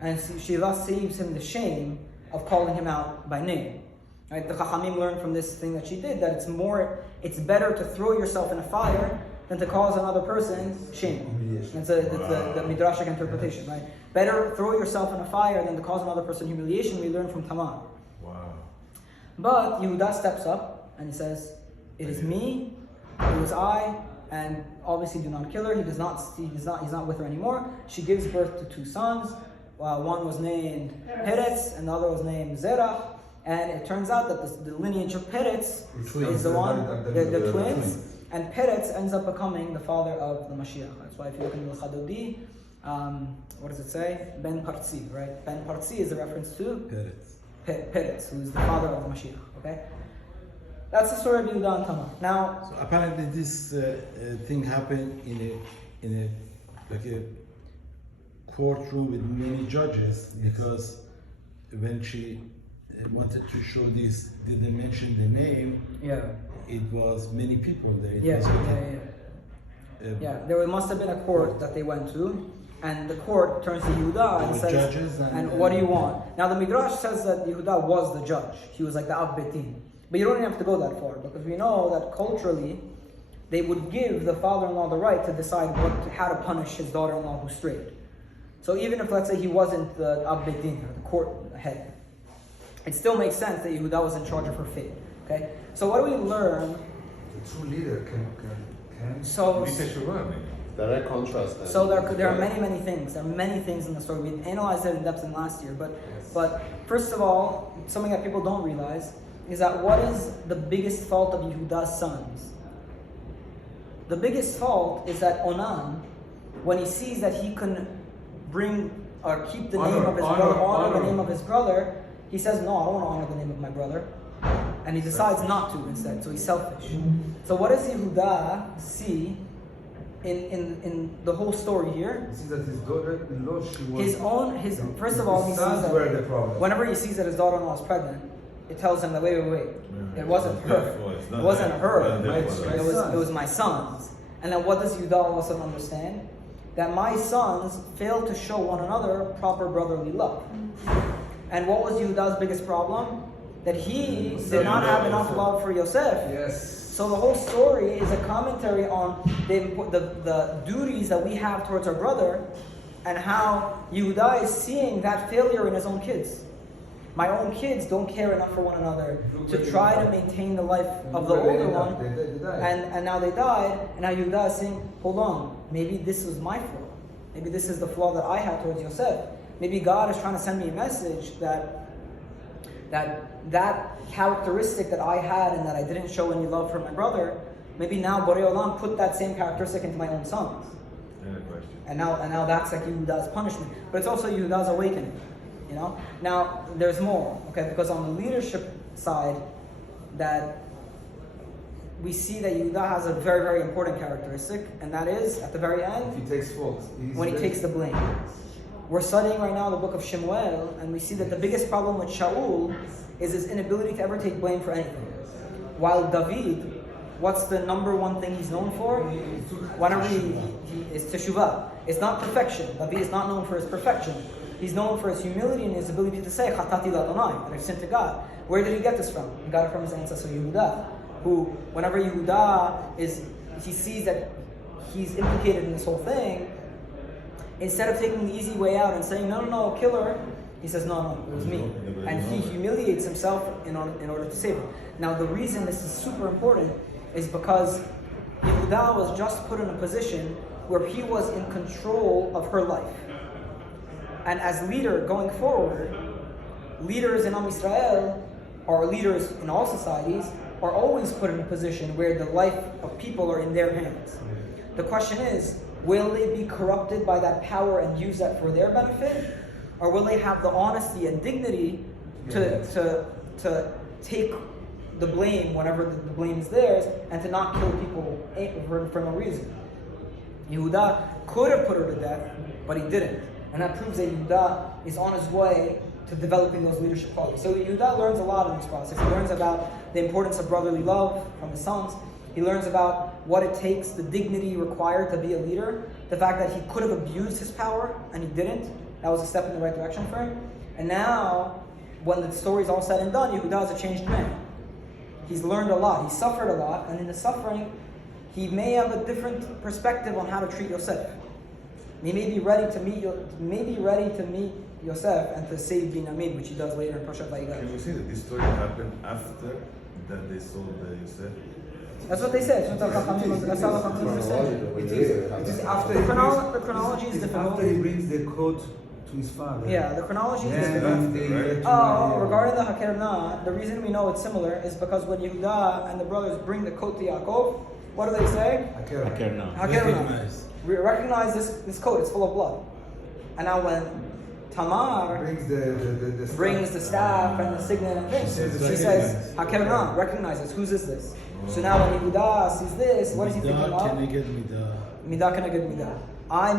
And she thus saves him the shame of calling him out by name. Right? The Chachamim learned from this thing that she did that it's better to throw yourself in a fire than to cause another person shame. It's the Midrashic interpretation, right? Better throw yourself in a fire than to cause another person humiliation. We learn from Tamar. Wow. But Yehuda steps up and he says, it is me, it was I, and obviously do not kill her. He's not with her anymore. She gives birth to two sons. One was named Peretz and the other was named Zerach. And it turns out that the lineage of Peretz is the one, the twins. And Peretz ends up becoming the father of the Mashiach. That's why if you look in the Chadodi, what does it say? Ben Partzi, right? Ben Partzi is a reference to Peretz, who is the father of the Mashiach. Okay, that's the story of Yehuda and Tamar. Now, so apparently this thing happened in a courtroom with many judges, because when she wanted to show this, didn't mention the name. Yeah. It was many people there. There must have been a court that they went to, and the court turns to Yehuda and says, judges and what do you want? Now the Midrash says that Yehuda was the judge. He was like the Av Beit Din. But you don't even have to go that far, because we know that culturally, they would give the father-in-law the right to decide how to punish his daughter-in-law who strayed. So even if, let's say, he wasn't the Av Beit Din, or the court head, it still makes sense that Yehuda was in charge of her fate. Okay? So what do we learn? The true leader can direct contrast. So there are many things. There are many things in the story. We analyzed it in depth in last year. But first of all, something that people don't realize is that what is the biggest fault of Yehuda's sons? The biggest fault is that Onan, when he sees that he can bring or keep the name of his brother, honor the name of his brother, he says, no, I don't want to honor the name of my brother. And he decides not to instead, so he's selfish. So what does Yehuda see in the whole story here? He sees that his daughter-in-law, first of all, he sees that whenever he sees that his daughter-in-law is pregnant, it tells him that wait, it wasn't her. It wasn't her. It was my sons. And then what does Yehuda all of a sudden understand? That my sons failed to show one another proper brotherly love. And what was Yehuda's biggest problem? That he did not have enough love for Yosef. Yes. So the whole story is a commentary on the duties that we have towards our brother, and how Yehuda is seeing that failure in his own kids. My own kids don't care enough for one another to try to maintain the life of the older one, and now they died, and now Yehuda is saying, hold on, maybe this was my flaw. Maybe this is the flaw that I have towards Yosef. Maybe God is trying to send me a message that characteristic that I had and that I didn't show any love for my brother, maybe now Borei Olam put that same characteristic into my own sons. And now that's like Yehuda's punishment. But it's also Yehuda's awakening. Now there's more, okay? Because on the leadership side, that we see that Yehuda has a very, very important characteristic, and that is at the very end, if he takes fault, when he takes the blame. We're studying right now the book of Shemuel, and we see that the biggest problem with Shaul is his inability to ever take blame for anything. While David, what's the number one thing he's known for? Whenever he is teshuvah. It's not perfection. David is not known for his perfection. He's known for his humility and his ability to say, Chatati l'Adonai, that I've sinned to God. Where did he get this from? He got it from his ancestor Yehuda, who, whenever Yehuda he sees that he's implicated in this whole thing, instead of taking the easy way out and saying, no, kill her, he says, no, it was me. And he humiliates himself in order to save her. Now, the reason this is super important is because Yehuda was just put in a position where he was in control of her life. And as leader going forward, leaders in Am Yisrael, or leaders in all societies, are always put in a position where the life of people are in their hands. The question is, will they be corrupted by that power and use that for their benefit? Or will they have the honesty and dignity to take the blame whenever the blame is theirs, and to not kill people for no reason? Yehuda could have put her to death, but he didn't. And that proves that Yehuda is on his way to developing those leadership qualities. So Yehuda learns a lot in this process. He learns about the importance of brotherly love from his sons. He learns about what it takes, the dignity required to be a leader, the fact that he could have abused his power, and he didn't. That was a step in the right direction for him. And now, when the story's all said and done, Yehuda is a changed man. He's learned a lot, he suffered a lot, and in the suffering, he may have a different perspective on how to treat Yosef. He may be ready to meet Yosef and to save Binyamin, which he does later in Parasha Vayigash. Can you see that this story happened after that they sold Yosef? That's what they said. That's how the said. It is after The chronology is difficult. After he brings the coat to his father. Yeah, the chronology is Then difficult. Regarding the Hakerna, the reason we know it's similar is because when Yehuda and the brothers bring the coat to Yaakov, what do they say? Hakerna. We recognize this coat, it's full of blood. And now when Tamar brings the staff and the signet and things, she says, Hakerna, recognizes, whose is this? So now when Yehuda sees this, what is he thinking of? Midah keneged midah. I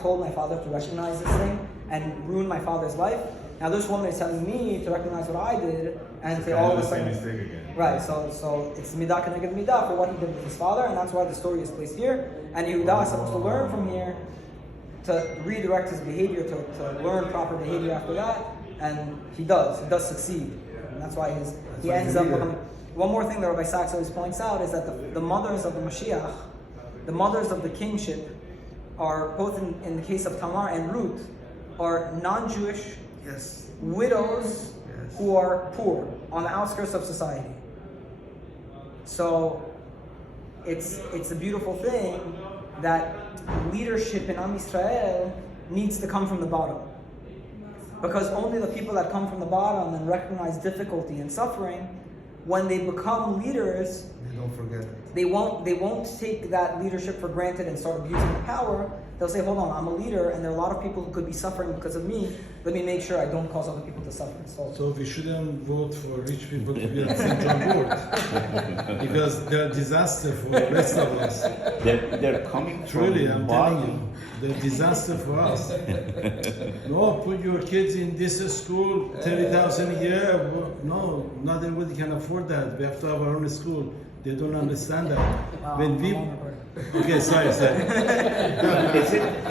told my father to recognize this thing and ruin my father's life. Now this woman is telling me to recognize what I did and to all of a sudden... mistake again. Right, so it's midah keneged midah for what he did with his father, and that's why the story is placed here. And Yehuda is supposed to learn from here to redirect his behavior, to learn proper behavior after that, and he does succeed. And that's why he ends up becoming... One more thing that Rabbi Sachs always points out is that the mothers of the Mashiach, the mothers of the kingship, are both in the case of Tamar and Ruth, are non-Jewish widows who are poor on the outskirts of society. So it's a beautiful thing that leadership in Am Yisrael needs to come from the bottom. Because only the people that come from the bottom and recognize difficulty and suffering, when they become leaders, they don't forget it. They won't take that leadership for granted and start abusing the power. They'll say, hold on, I'm a leader and there are a lot of people who could be suffering because of me. Let me make sure I don't cause other people to suffer. So we shouldn't vote for rich people to be on St. John board because they're a disaster for the rest of us. They're coming Truly, from I'm telling you, they're a disaster for us. No, put your kids in this school, 30,000 a year. No, not everybody can afford that. We have to have our own school. They don't understand that. When we sorry.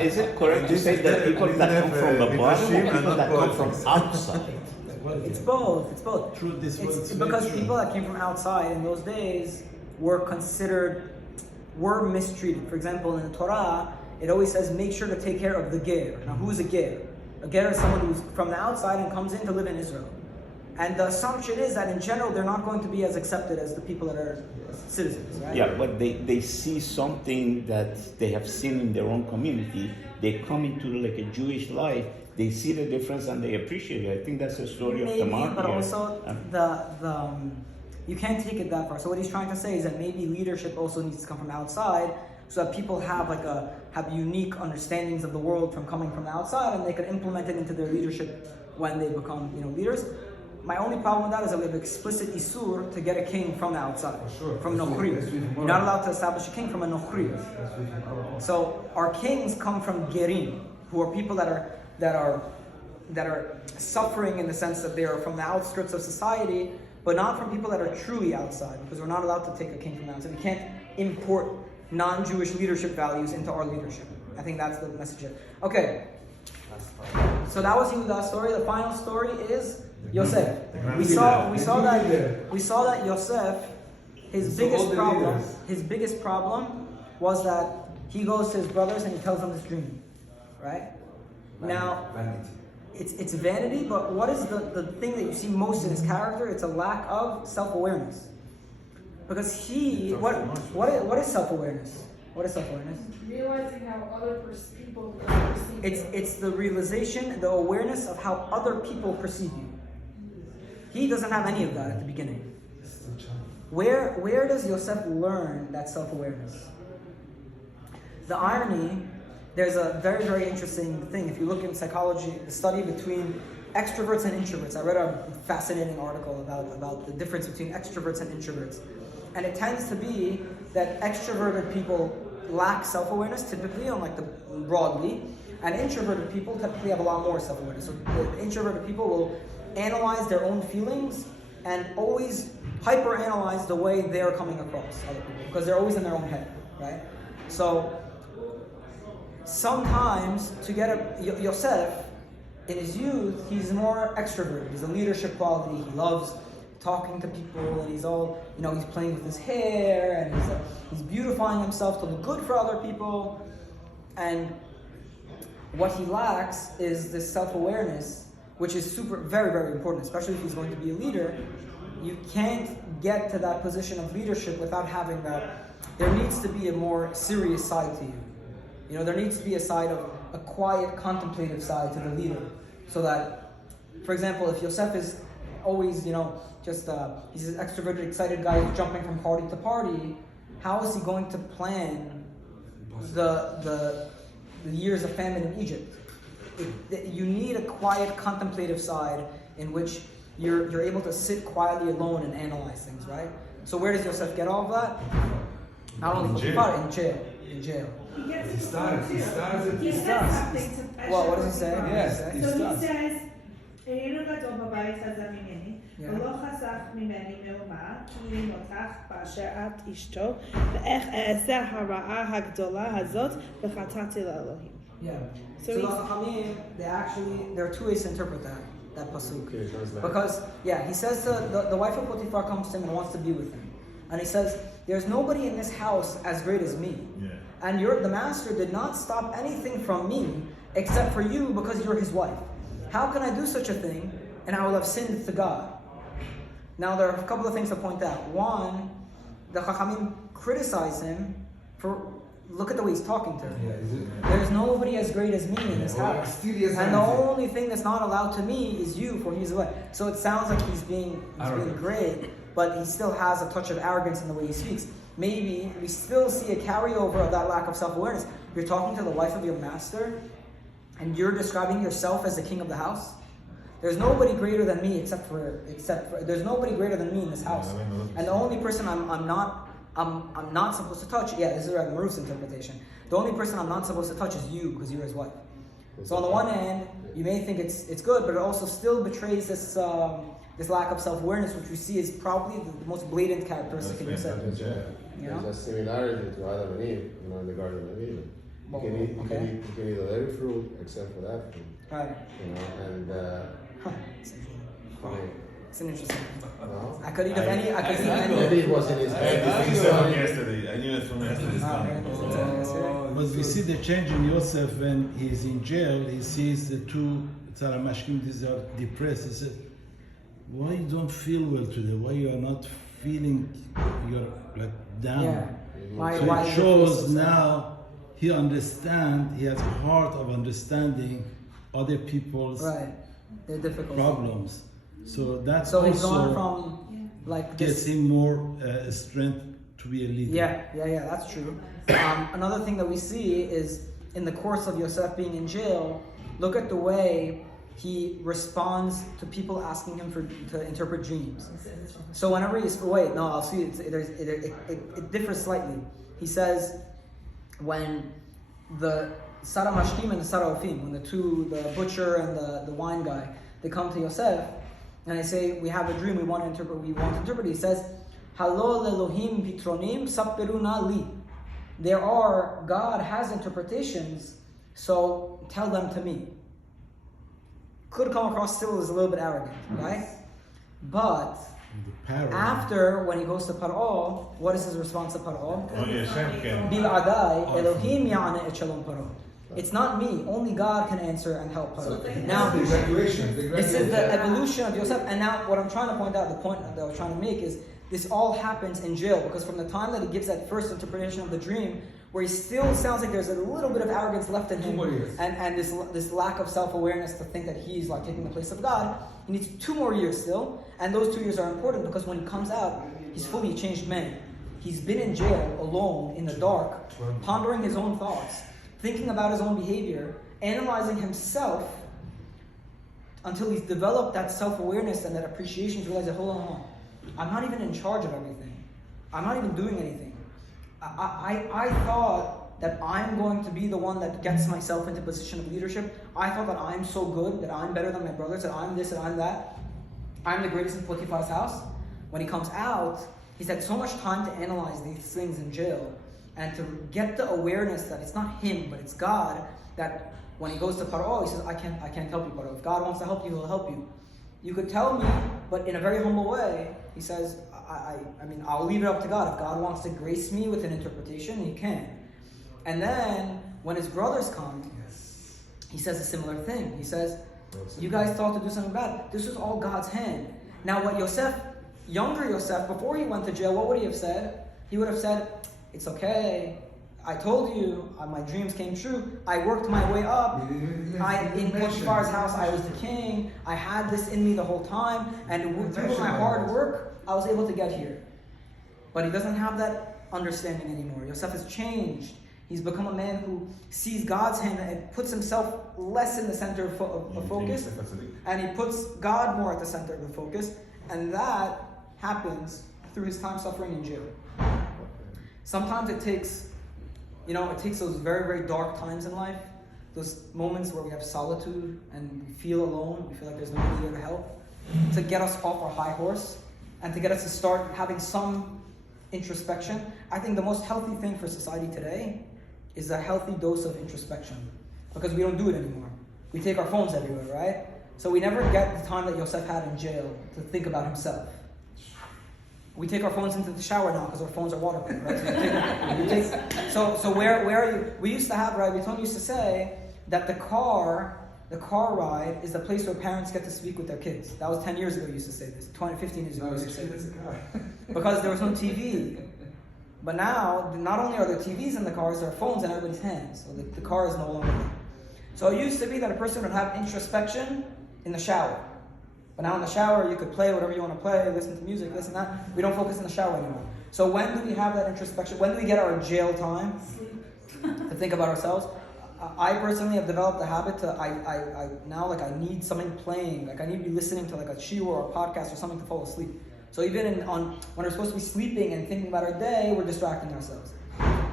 Is it correct to say that people that come from the bottom or people that come from outside? It's both. True, it's because people that came from outside in those days were mistreated. For example, in the Torah, it always says, make sure to take care of the ger. Now, who is a ger? A ger is someone who's from the outside and comes in to live in Israel. And the assumption is that in general, they're not going to be as accepted as the people that are citizens, right? Yeah, but they see something that they have seen in their own community. They come into like a Jewish life. They see the difference and they appreciate it. I think that's the story of Tamar. But also you can't take it that far. So what he's trying to say is that maybe leadership also needs to come from outside, so that people have unique understandings of the world from coming from the outside, and they can implement it into their leadership when they become leaders. My only problem with that is that we have explicit isur to get a king from the outside, from Nochri. You're not allowed to establish a king from a Nochri. So our kings come from Gerim, who are people that are suffering in the sense that they are from the outskirts of society, but not from people that are truly outside, because we're not allowed to take a king from the outside. We can't import non-Jewish leadership values into our leadership. I think that's the message here. Okay. So that was Yehuda's story. The final story is Yosef. We saw that Yosef, his biggest problem was that he goes to his brothers and he tells them this dream, right? Now, it's vanity, but what is the thing that you see most in his character? It's a lack of self-awareness. Because what is self-awareness? What is self-awareness? Realizing how other people perceive you. It's the realization, the awareness of how other people perceive you. He doesn't have any of that at the beginning. Where does Yosef learn that self-awareness? The irony, there's a very, very interesting thing. If you look in psychology, the study between extroverts and introverts. I read a fascinating article about the difference between extroverts and introverts. And it tends to be that extroverted people lack self-awareness, typically, broadly, and introverted people typically have a lot more self-awareness. So the introverted people will analyze their own feelings and always hyper-analyze the way they're coming across other people, because they're always in their own head, right? So sometimes to get Yosef, in his youth, he's more extroverted. He's a leadership quality. He loves talking to people, and he's all, he's playing with his hair, and he's beautifying himself to look good for other people. And what he lacks is this self-awareness, which is very, very important, especially if he's going to be a leader. You can't get to that position of leadership without having that. There needs to be a more serious side to you. There needs to be a quiet, contemplative side to the leader. So that, for example, if Yosef is always, he's an extroverted, excited guy who's jumping from party to party, how is he going to plan the years of famine in Egypt? You need a quiet, contemplative side in which you're able to sit quietly alone and analyze things, right? So where does Yosef get all of that? Not only in jail. He starts. He says something to Well, what does he say? Yes, So he says, "איננו גדול בבית הזה ממני, ולא חסך ממני מאומה, כי אם אותך באשר את אשתו, ואיך אעשה הרעה הגדולה הזאת, וחטאתי לאלוהים." Yeah. So So the Chachamim, there are two ways to interpret that pasuk. Because, he says the wife of Potiphar comes to him and wants to be with him. And he says, there's nobody in this house as great as me. Yeah. And the master did not stop anything from me except for you because you're his wife. How can I do such a thing and I will have sinned to God? Now there are a couple of things to point out. One, the Chachamim criticize him for, look at the way he's talking to him. There's nobody as great as me in this house. And the only thing that's not allowed to me is you, for he's away. So it sounds like he's being great, but he still has a touch of arrogance in the way he speaks. Maybe we still see a carryover of that lack of self-awareness. You're talking to the wife of your master, and you're describing yourself as the king of the house. There's nobody greater than me except for there's nobody greater than me in this house. And the only person I'm not supposed to touch, this is Rabbi Maruf's interpretation. The only person I'm not supposed to touch is you, because you're his wife. So on the one hand, you may think it's good, but it also still betrays this lack of self-awareness, which we see is probably the most blatant characteristic in yourself. There's a similarity to Adam and Eve, in the Garden of Eden. You can eat of every fruit except for that fruit. Right. It's an interesting thing. No? I could eat of any. Maybe it was in his head. I knew it from yesterday's But we see the change in Yosef when he's in jail. He sees the two Shaare Rachamim, these are depressed. He said, why you don't feel well today? Why you are not feeling you're down? Yeah. So it shows now he understands, he has a heart of understanding other people's their difficulties. problems. So that's so also he's gone from gets him more strength to be a leader. Yeah, that's true. Another thing that we see is in the course of Yosef being in jail, look at the way he responds to people asking him to interpret dreams. So whenever I'll see it differs slightly. He says when the Shaare Mashkim and the Shaare Ofim, when the butcher and the wine guy, they come to Yosef and they say, we have a dream, we want to interpret. He says, Halol Elohim Pitronim Sapperuna Li. God has interpretations, so tell them to me. Could come across still as a little bit arrogant, right? But after, when he goes to Paro, what is his response to Paro? Bil'adai Elohim ya'ane et shalom Paro. It's not me, only God can answer and help Paro. Now, this is the evolution of Yosef. And now what I'm trying to point out, the point that I was trying to make is, this all happens in jail, because from the time that he gives that first interpretation of the dream, where he still sounds like there's a little bit of arrogance left in him, 2 more years. and this lack of self-awareness to think that he's like taking the place of God. He needs 2 more years still, and those 2 years are important because when he comes out, he's fully a changed man. He's been in jail alone in the dark, pondering his own thoughts, thinking about his own behavior, analyzing himself until he's developed that self-awareness and that appreciation to realize that, hold on, I'm not even in charge of everything. I'm not even doing anything. I thought that I'm going to be the one that gets myself into a position of leadership. I thought that I'm so good, that I'm better than my brothers, that I'm this and I'm that. I'm the greatest in Potiphar's house. When he comes out, he's had so much time to analyze these things in jail and to get the awareness that it's not him, but it's God, that when he goes to Paro, he says, I can't help you, Paro. If God wants to help you, he'll help you. You could tell me, but in a very humble way, he says, I mean, I'll leave it up to God. If God wants to grace me with an interpretation, he can. And then, when his brothers come, he says a similar thing. He says, you guys thought to do something bad. This was all God's hand. Now what Yosef, younger Yosef, before he went to jail, what would he have said? He would have said, it's okay. I told you, my dreams came true. I worked my way up. In Potiphar's house, I was the king. I had this in me the whole time. And through my hard work, I was able to get here. But he doesn't have that understanding anymore. Yosef has changed. He's become a man who sees God's hand and puts himself less in the center of focus. And he puts God more at the center of the focus. And that happens through his time suffering in jail. Sometimes it takes those very, very dark times in life, those moments where we have solitude and we feel alone, we feel like there's nobody there to help, to get us off our high horse and to get us to start having some introspection. I think the most healthy thing for society today is a healthy dose of introspection, because we don't do it anymore. We take our phones everywhere, right? So we never get the time that Yosef had in jail to think about himself. We take our phones into the shower now because our phones are waterproof, right? So where are you? We used to have, right? We used to say that the car ride is the place where parents get to speak with their kids. That was 10 years ago. We used to say this. 15 years ago. We used to say this because there was no TV. But now, not only are there TVs in the cars, there are phones in everybody's hands. So the car is no longer there. So it used to be that a person would have introspection in the shower. But now in the shower, you could play whatever you want to play, listen to music, this and that. We don't focus in the shower anymore. So when do we have that introspection? When do we get our jail time to think about ourselves? I personally have developed the habit to, I need something playing. Like I need to be listening to like a shiur or a podcast or something to fall asleep. So even when we're supposed to be sleeping and thinking about our day, we're distracting ourselves.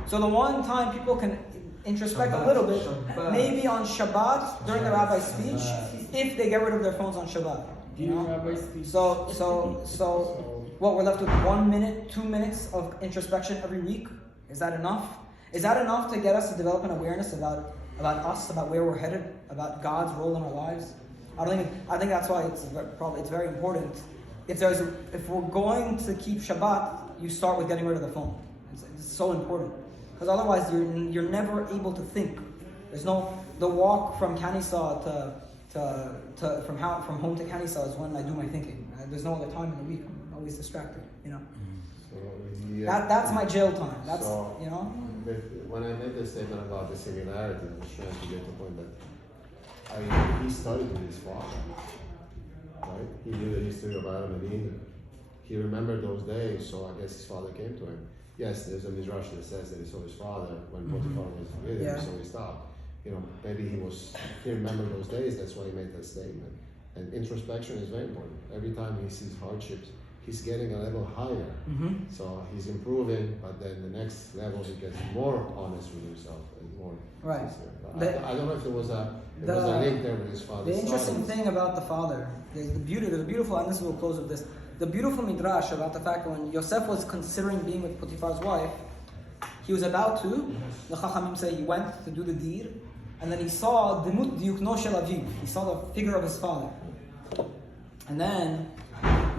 So the one time people can introspect a little bit, maybe on Shabbat during the rabbi's speech, if they get rid of their phones on Shabbat. You know? So what, we're left with 1 minute, 2 minutes of introspection every week? Is that enough? Is that enough to get us to develop an awareness about us, about where we're headed, about God's role in our lives? I think that's why it's very important. If we're going to keep Shabbat, you start with getting rid of the phone. It's so important. Because otherwise you're never able to think. There's the walk from Kanisa from home to Kanisa is when I do my thinking. There's no other time in the week. I'm always distracted, you know. So that's my jail time. That's you know. When I made the statement about the similarity, I was trying to get the point that he studied with his father, right? He knew the history of Adam and Eve. He remembered those days, so I guess his father came to him. Yes, there's a midrash that says that he saw his father when Potiphar was with him, so he stopped. You know, maybe he remembered those days, that's why he made that statement. And introspection is very important. Every time he sees hardships, he's getting a level higher. So he's improving, but then the next level he gets more honest with himself and more sincere. I don't know if there was a link there with his father. The interesting thing about the father, there's a beautiful, and this will close with this, the beautiful midrash about the fact that when Yosef was considering being with Potiphar's wife, he was about to, the Chachamim say he went to do the deed, and then he saw Demut Diukno Shel Aviv. He saw the figure of his father. And then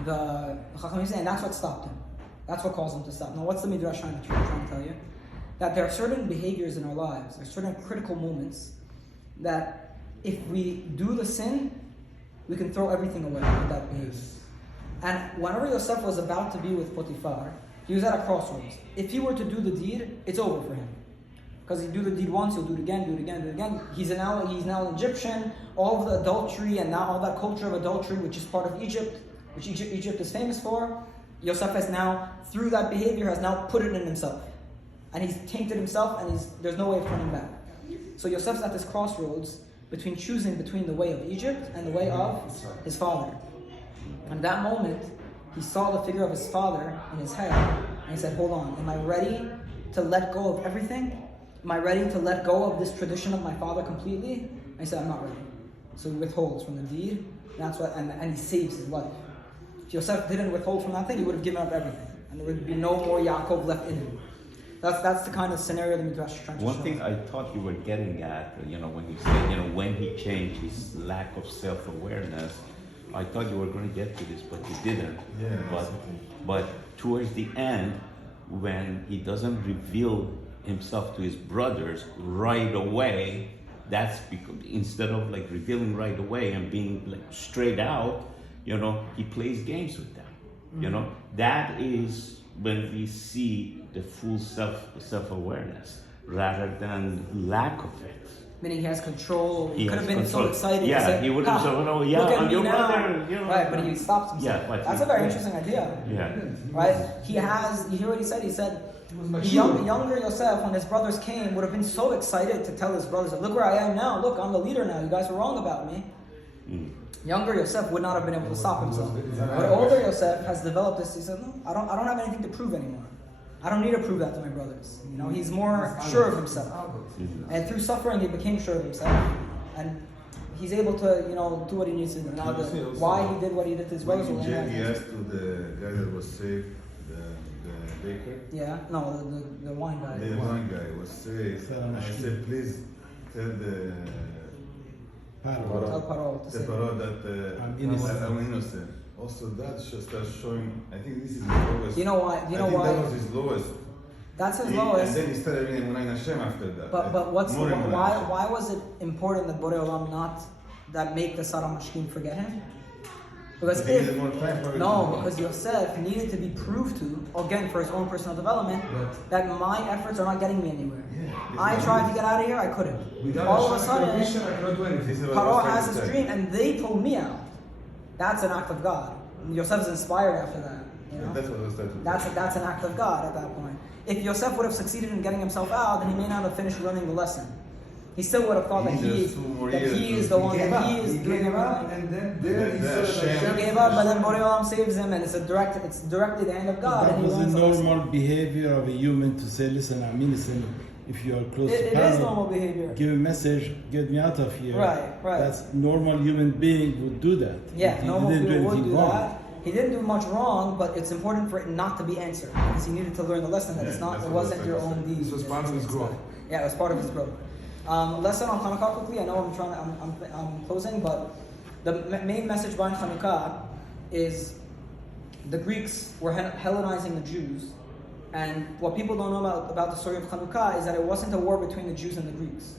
the Chachamim say, and that's what stopped him. That's what caused him to stop. Now what's the midrash trying to tell you? That there are certain behaviors in our lives, there are certain critical moments that if we do the sin, we can throw everything away with that behavior. And whenever Yosef was about to be with Potiphar, he was at a crossroads. If he were to do the deed, it's over for him. Because you do the deed once, you'll do it again, do it again, do it again. He's now an Egyptian. All of the adultery and now all that culture of adultery, which is part of Egypt, which Egypt is famous for, Yosef has now, through that behavior, has now put it in himself. And he's tainted himself, and there's no way of turning back. So Yosef's at this crossroads between choosing between the way of Egypt and the way of his father. And that moment, he saw the figure of his father in his head, and he said, hold on, am I ready to let go of everything? Am I ready to let go of this tradition of my father completely? And he said, I'm not ready. So he withholds from the deed, and he saves his life. If Yosef didn't withhold from that thing, he would have given up everything. And there would be no more Yaakov left in him. That's the kind of scenario the Midrash is trying to show. One thing I thought you were getting at, when you said, when he changed his lack of self-awareness, I thought you were going to get to this, but you didn't. Yeah. But towards the end, when he doesn't reveal himself to his brothers right away, that's because instead of like revealing right away and being like straight out, he plays games with them. Mm-hmm. That is when we see the full self-awareness rather than lack of it. Meaning he has control. He could have been control. so excited. Yeah, said, he would have said, "Oh, yeah, look at I'm me your now." brother. Right, but he stops himself. Yeah, that's a very interesting idea. Yeah. Right? You hear what he said? He said, younger Yosef, when his brothers came, would have been so excited to tell his brothers, look where I am now. Look, I'm the leader now. You guys were wrong about me. Younger Yosef would not have been able to stop himself. But older Yosef has developed this. He said, no, I don't have anything to prove anymore. I don't need to prove that to my brothers. He's more sure of himself. And through suffering, he became sure of himself. And he's able to, do what he needs to do. Now, why he did what he did to his brothers. He asked to the guy that was saved, the baker. Yeah, no, the wine guy. The wine guy was saved. And I said, please tell the Paro that I'm innocent. Also, that just starts showing. I think this is the lowest. You know why? That was his lowest. That's his lowest. And then he started reading Emunah in Hashem after that. But why was it important that Borei Olam not that make the Sarah Mashkin forget him? Because because Yosef needed to be proved to, again for his own personal development, that my efforts are not getting me anywhere. I tried to get out of here, I couldn't. All of a sudden, Paro has his dream, and they pulled me out. That's an act of God. Yosef is inspired after that. That's what I was trying to do. That's an act of God at that point. If Yosef would have succeeded in getting himself out, then he may not have finished learning the lesson. He still would have thought that he is the one, that he is doing everything. And then there He gave up, but then Borei Olam saves him, and it's directly the hand of God. That and he was the learns the lesson. normal behavior of a human to say, listen, I'm innocent. If you are close to It power, is normal behavior. give a message, get me out of here. Right. That's normal human being would do that. Yeah, he normal didn't do people would anything do wrong. that. He didn't do much wrong, but it's important for it not to be answered because he needed to learn the lesson that it wasn't your own deed. This was part of his growth. Yeah, it was part of his growth. Lesson on Hanukkah quickly. I know I'm closing, but the main message behind Hanukkah is the Greeks were Hellenizing the Jews, and what people don't know about the story of Hanukkah is that it wasn't a war between the Jews and the Greeks.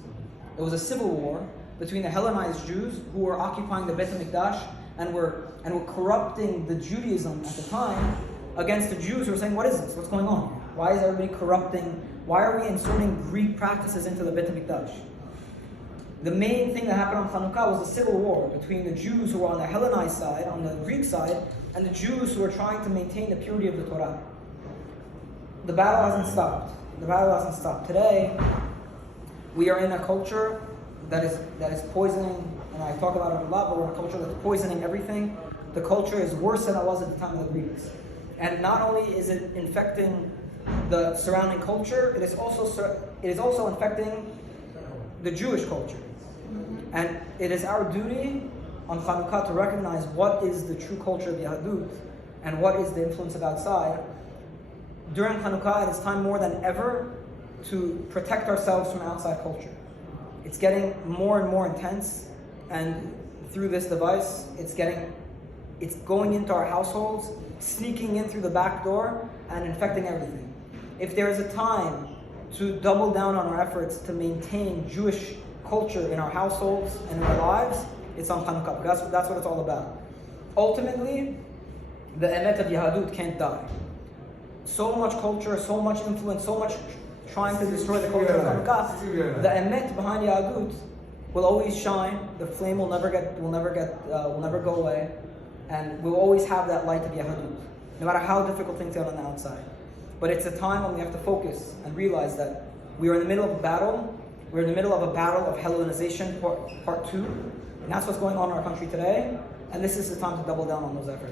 It was a civil war between the Hellenized Jews who were occupying the Beit HaMikdash and were corrupting the Judaism at the time against the Jews who were saying, what is this? What's going on here? Why is everybody corrupting? Why are we inserting Greek practices into the Beit HaMikdash? The main thing that happened on Hanukkah was a civil war between the Jews who were on the Hellenized side, on the Greek side, and the Jews who were trying to maintain the purity of the Torah. The battle hasn't stopped. Today, we are in a culture that is poisoning, and I talk about it a lot, but we're in a culture that's poisoning everything. The culture is worse than it was at the time of the Greeks. And not only is it infecting the surrounding culture, it is also infecting the Jewish culture. And it is our duty on Hanukkah to recognize what is the true culture of Yahadut and what is the influence of outside. During Hanukkah, it is time more than ever to protect ourselves from outside culture. It's getting more and more intense, and through this device, it's going into our households, sneaking in through the back door, and infecting everything. If there is a time to double down on our efforts to maintain Jewish culture in our households and in our lives, it's on Hanukkah. That's what it's all about. Ultimately, the emet of Yahadut can't die. So much culture, so much influence, so much trying to destroy the culture of Hanukkah, the emet behind Yahudut will always shine. The flame will never go away, and we'll always have that light of Yahudut, no matter how difficult things get on the outside. But it's a time when we have to focus and realize that we are in the middle of a battle. We're in the middle of a battle of Hellenization, part 2, and that's what's going on in our country today. And this is the time to double down on those efforts.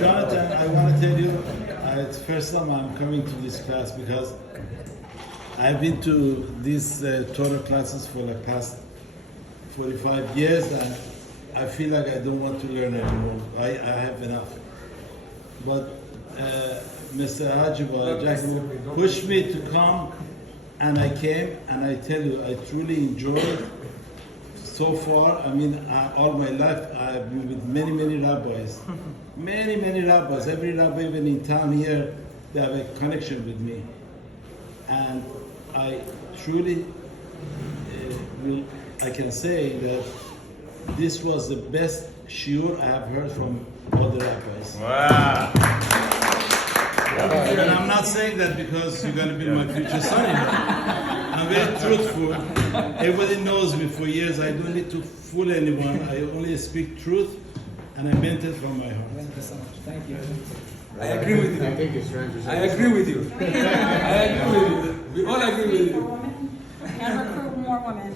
Jonathan, I want to tell you, it's the first time I'm coming to this class because I've been to these Torah classes for the past 45 years, and I feel like I don't want to learn anymore. I have enough. But Mr. Hajiba Jack pushed me to come, and I came, and I tell you, I truly enjoyed it. So far, I mean, all my life, I've been with many rabbis. Many rabbis. Every rabbi, even in town here, they have a connection with me. And I truly, I can say that this was the best shiur I have heard from other rabbis. Wow. And I'm not saying that because you're going to be my future son-in-law. I'm very truthful. Everybody knows me for years. I don't need to fool anyone. I only speak truth, and I meant it from my heart. Thank you so much. Thank you. I agree with you. I think it's strange. I agree with you. I agree with you. We all agree with you. And recruit more women.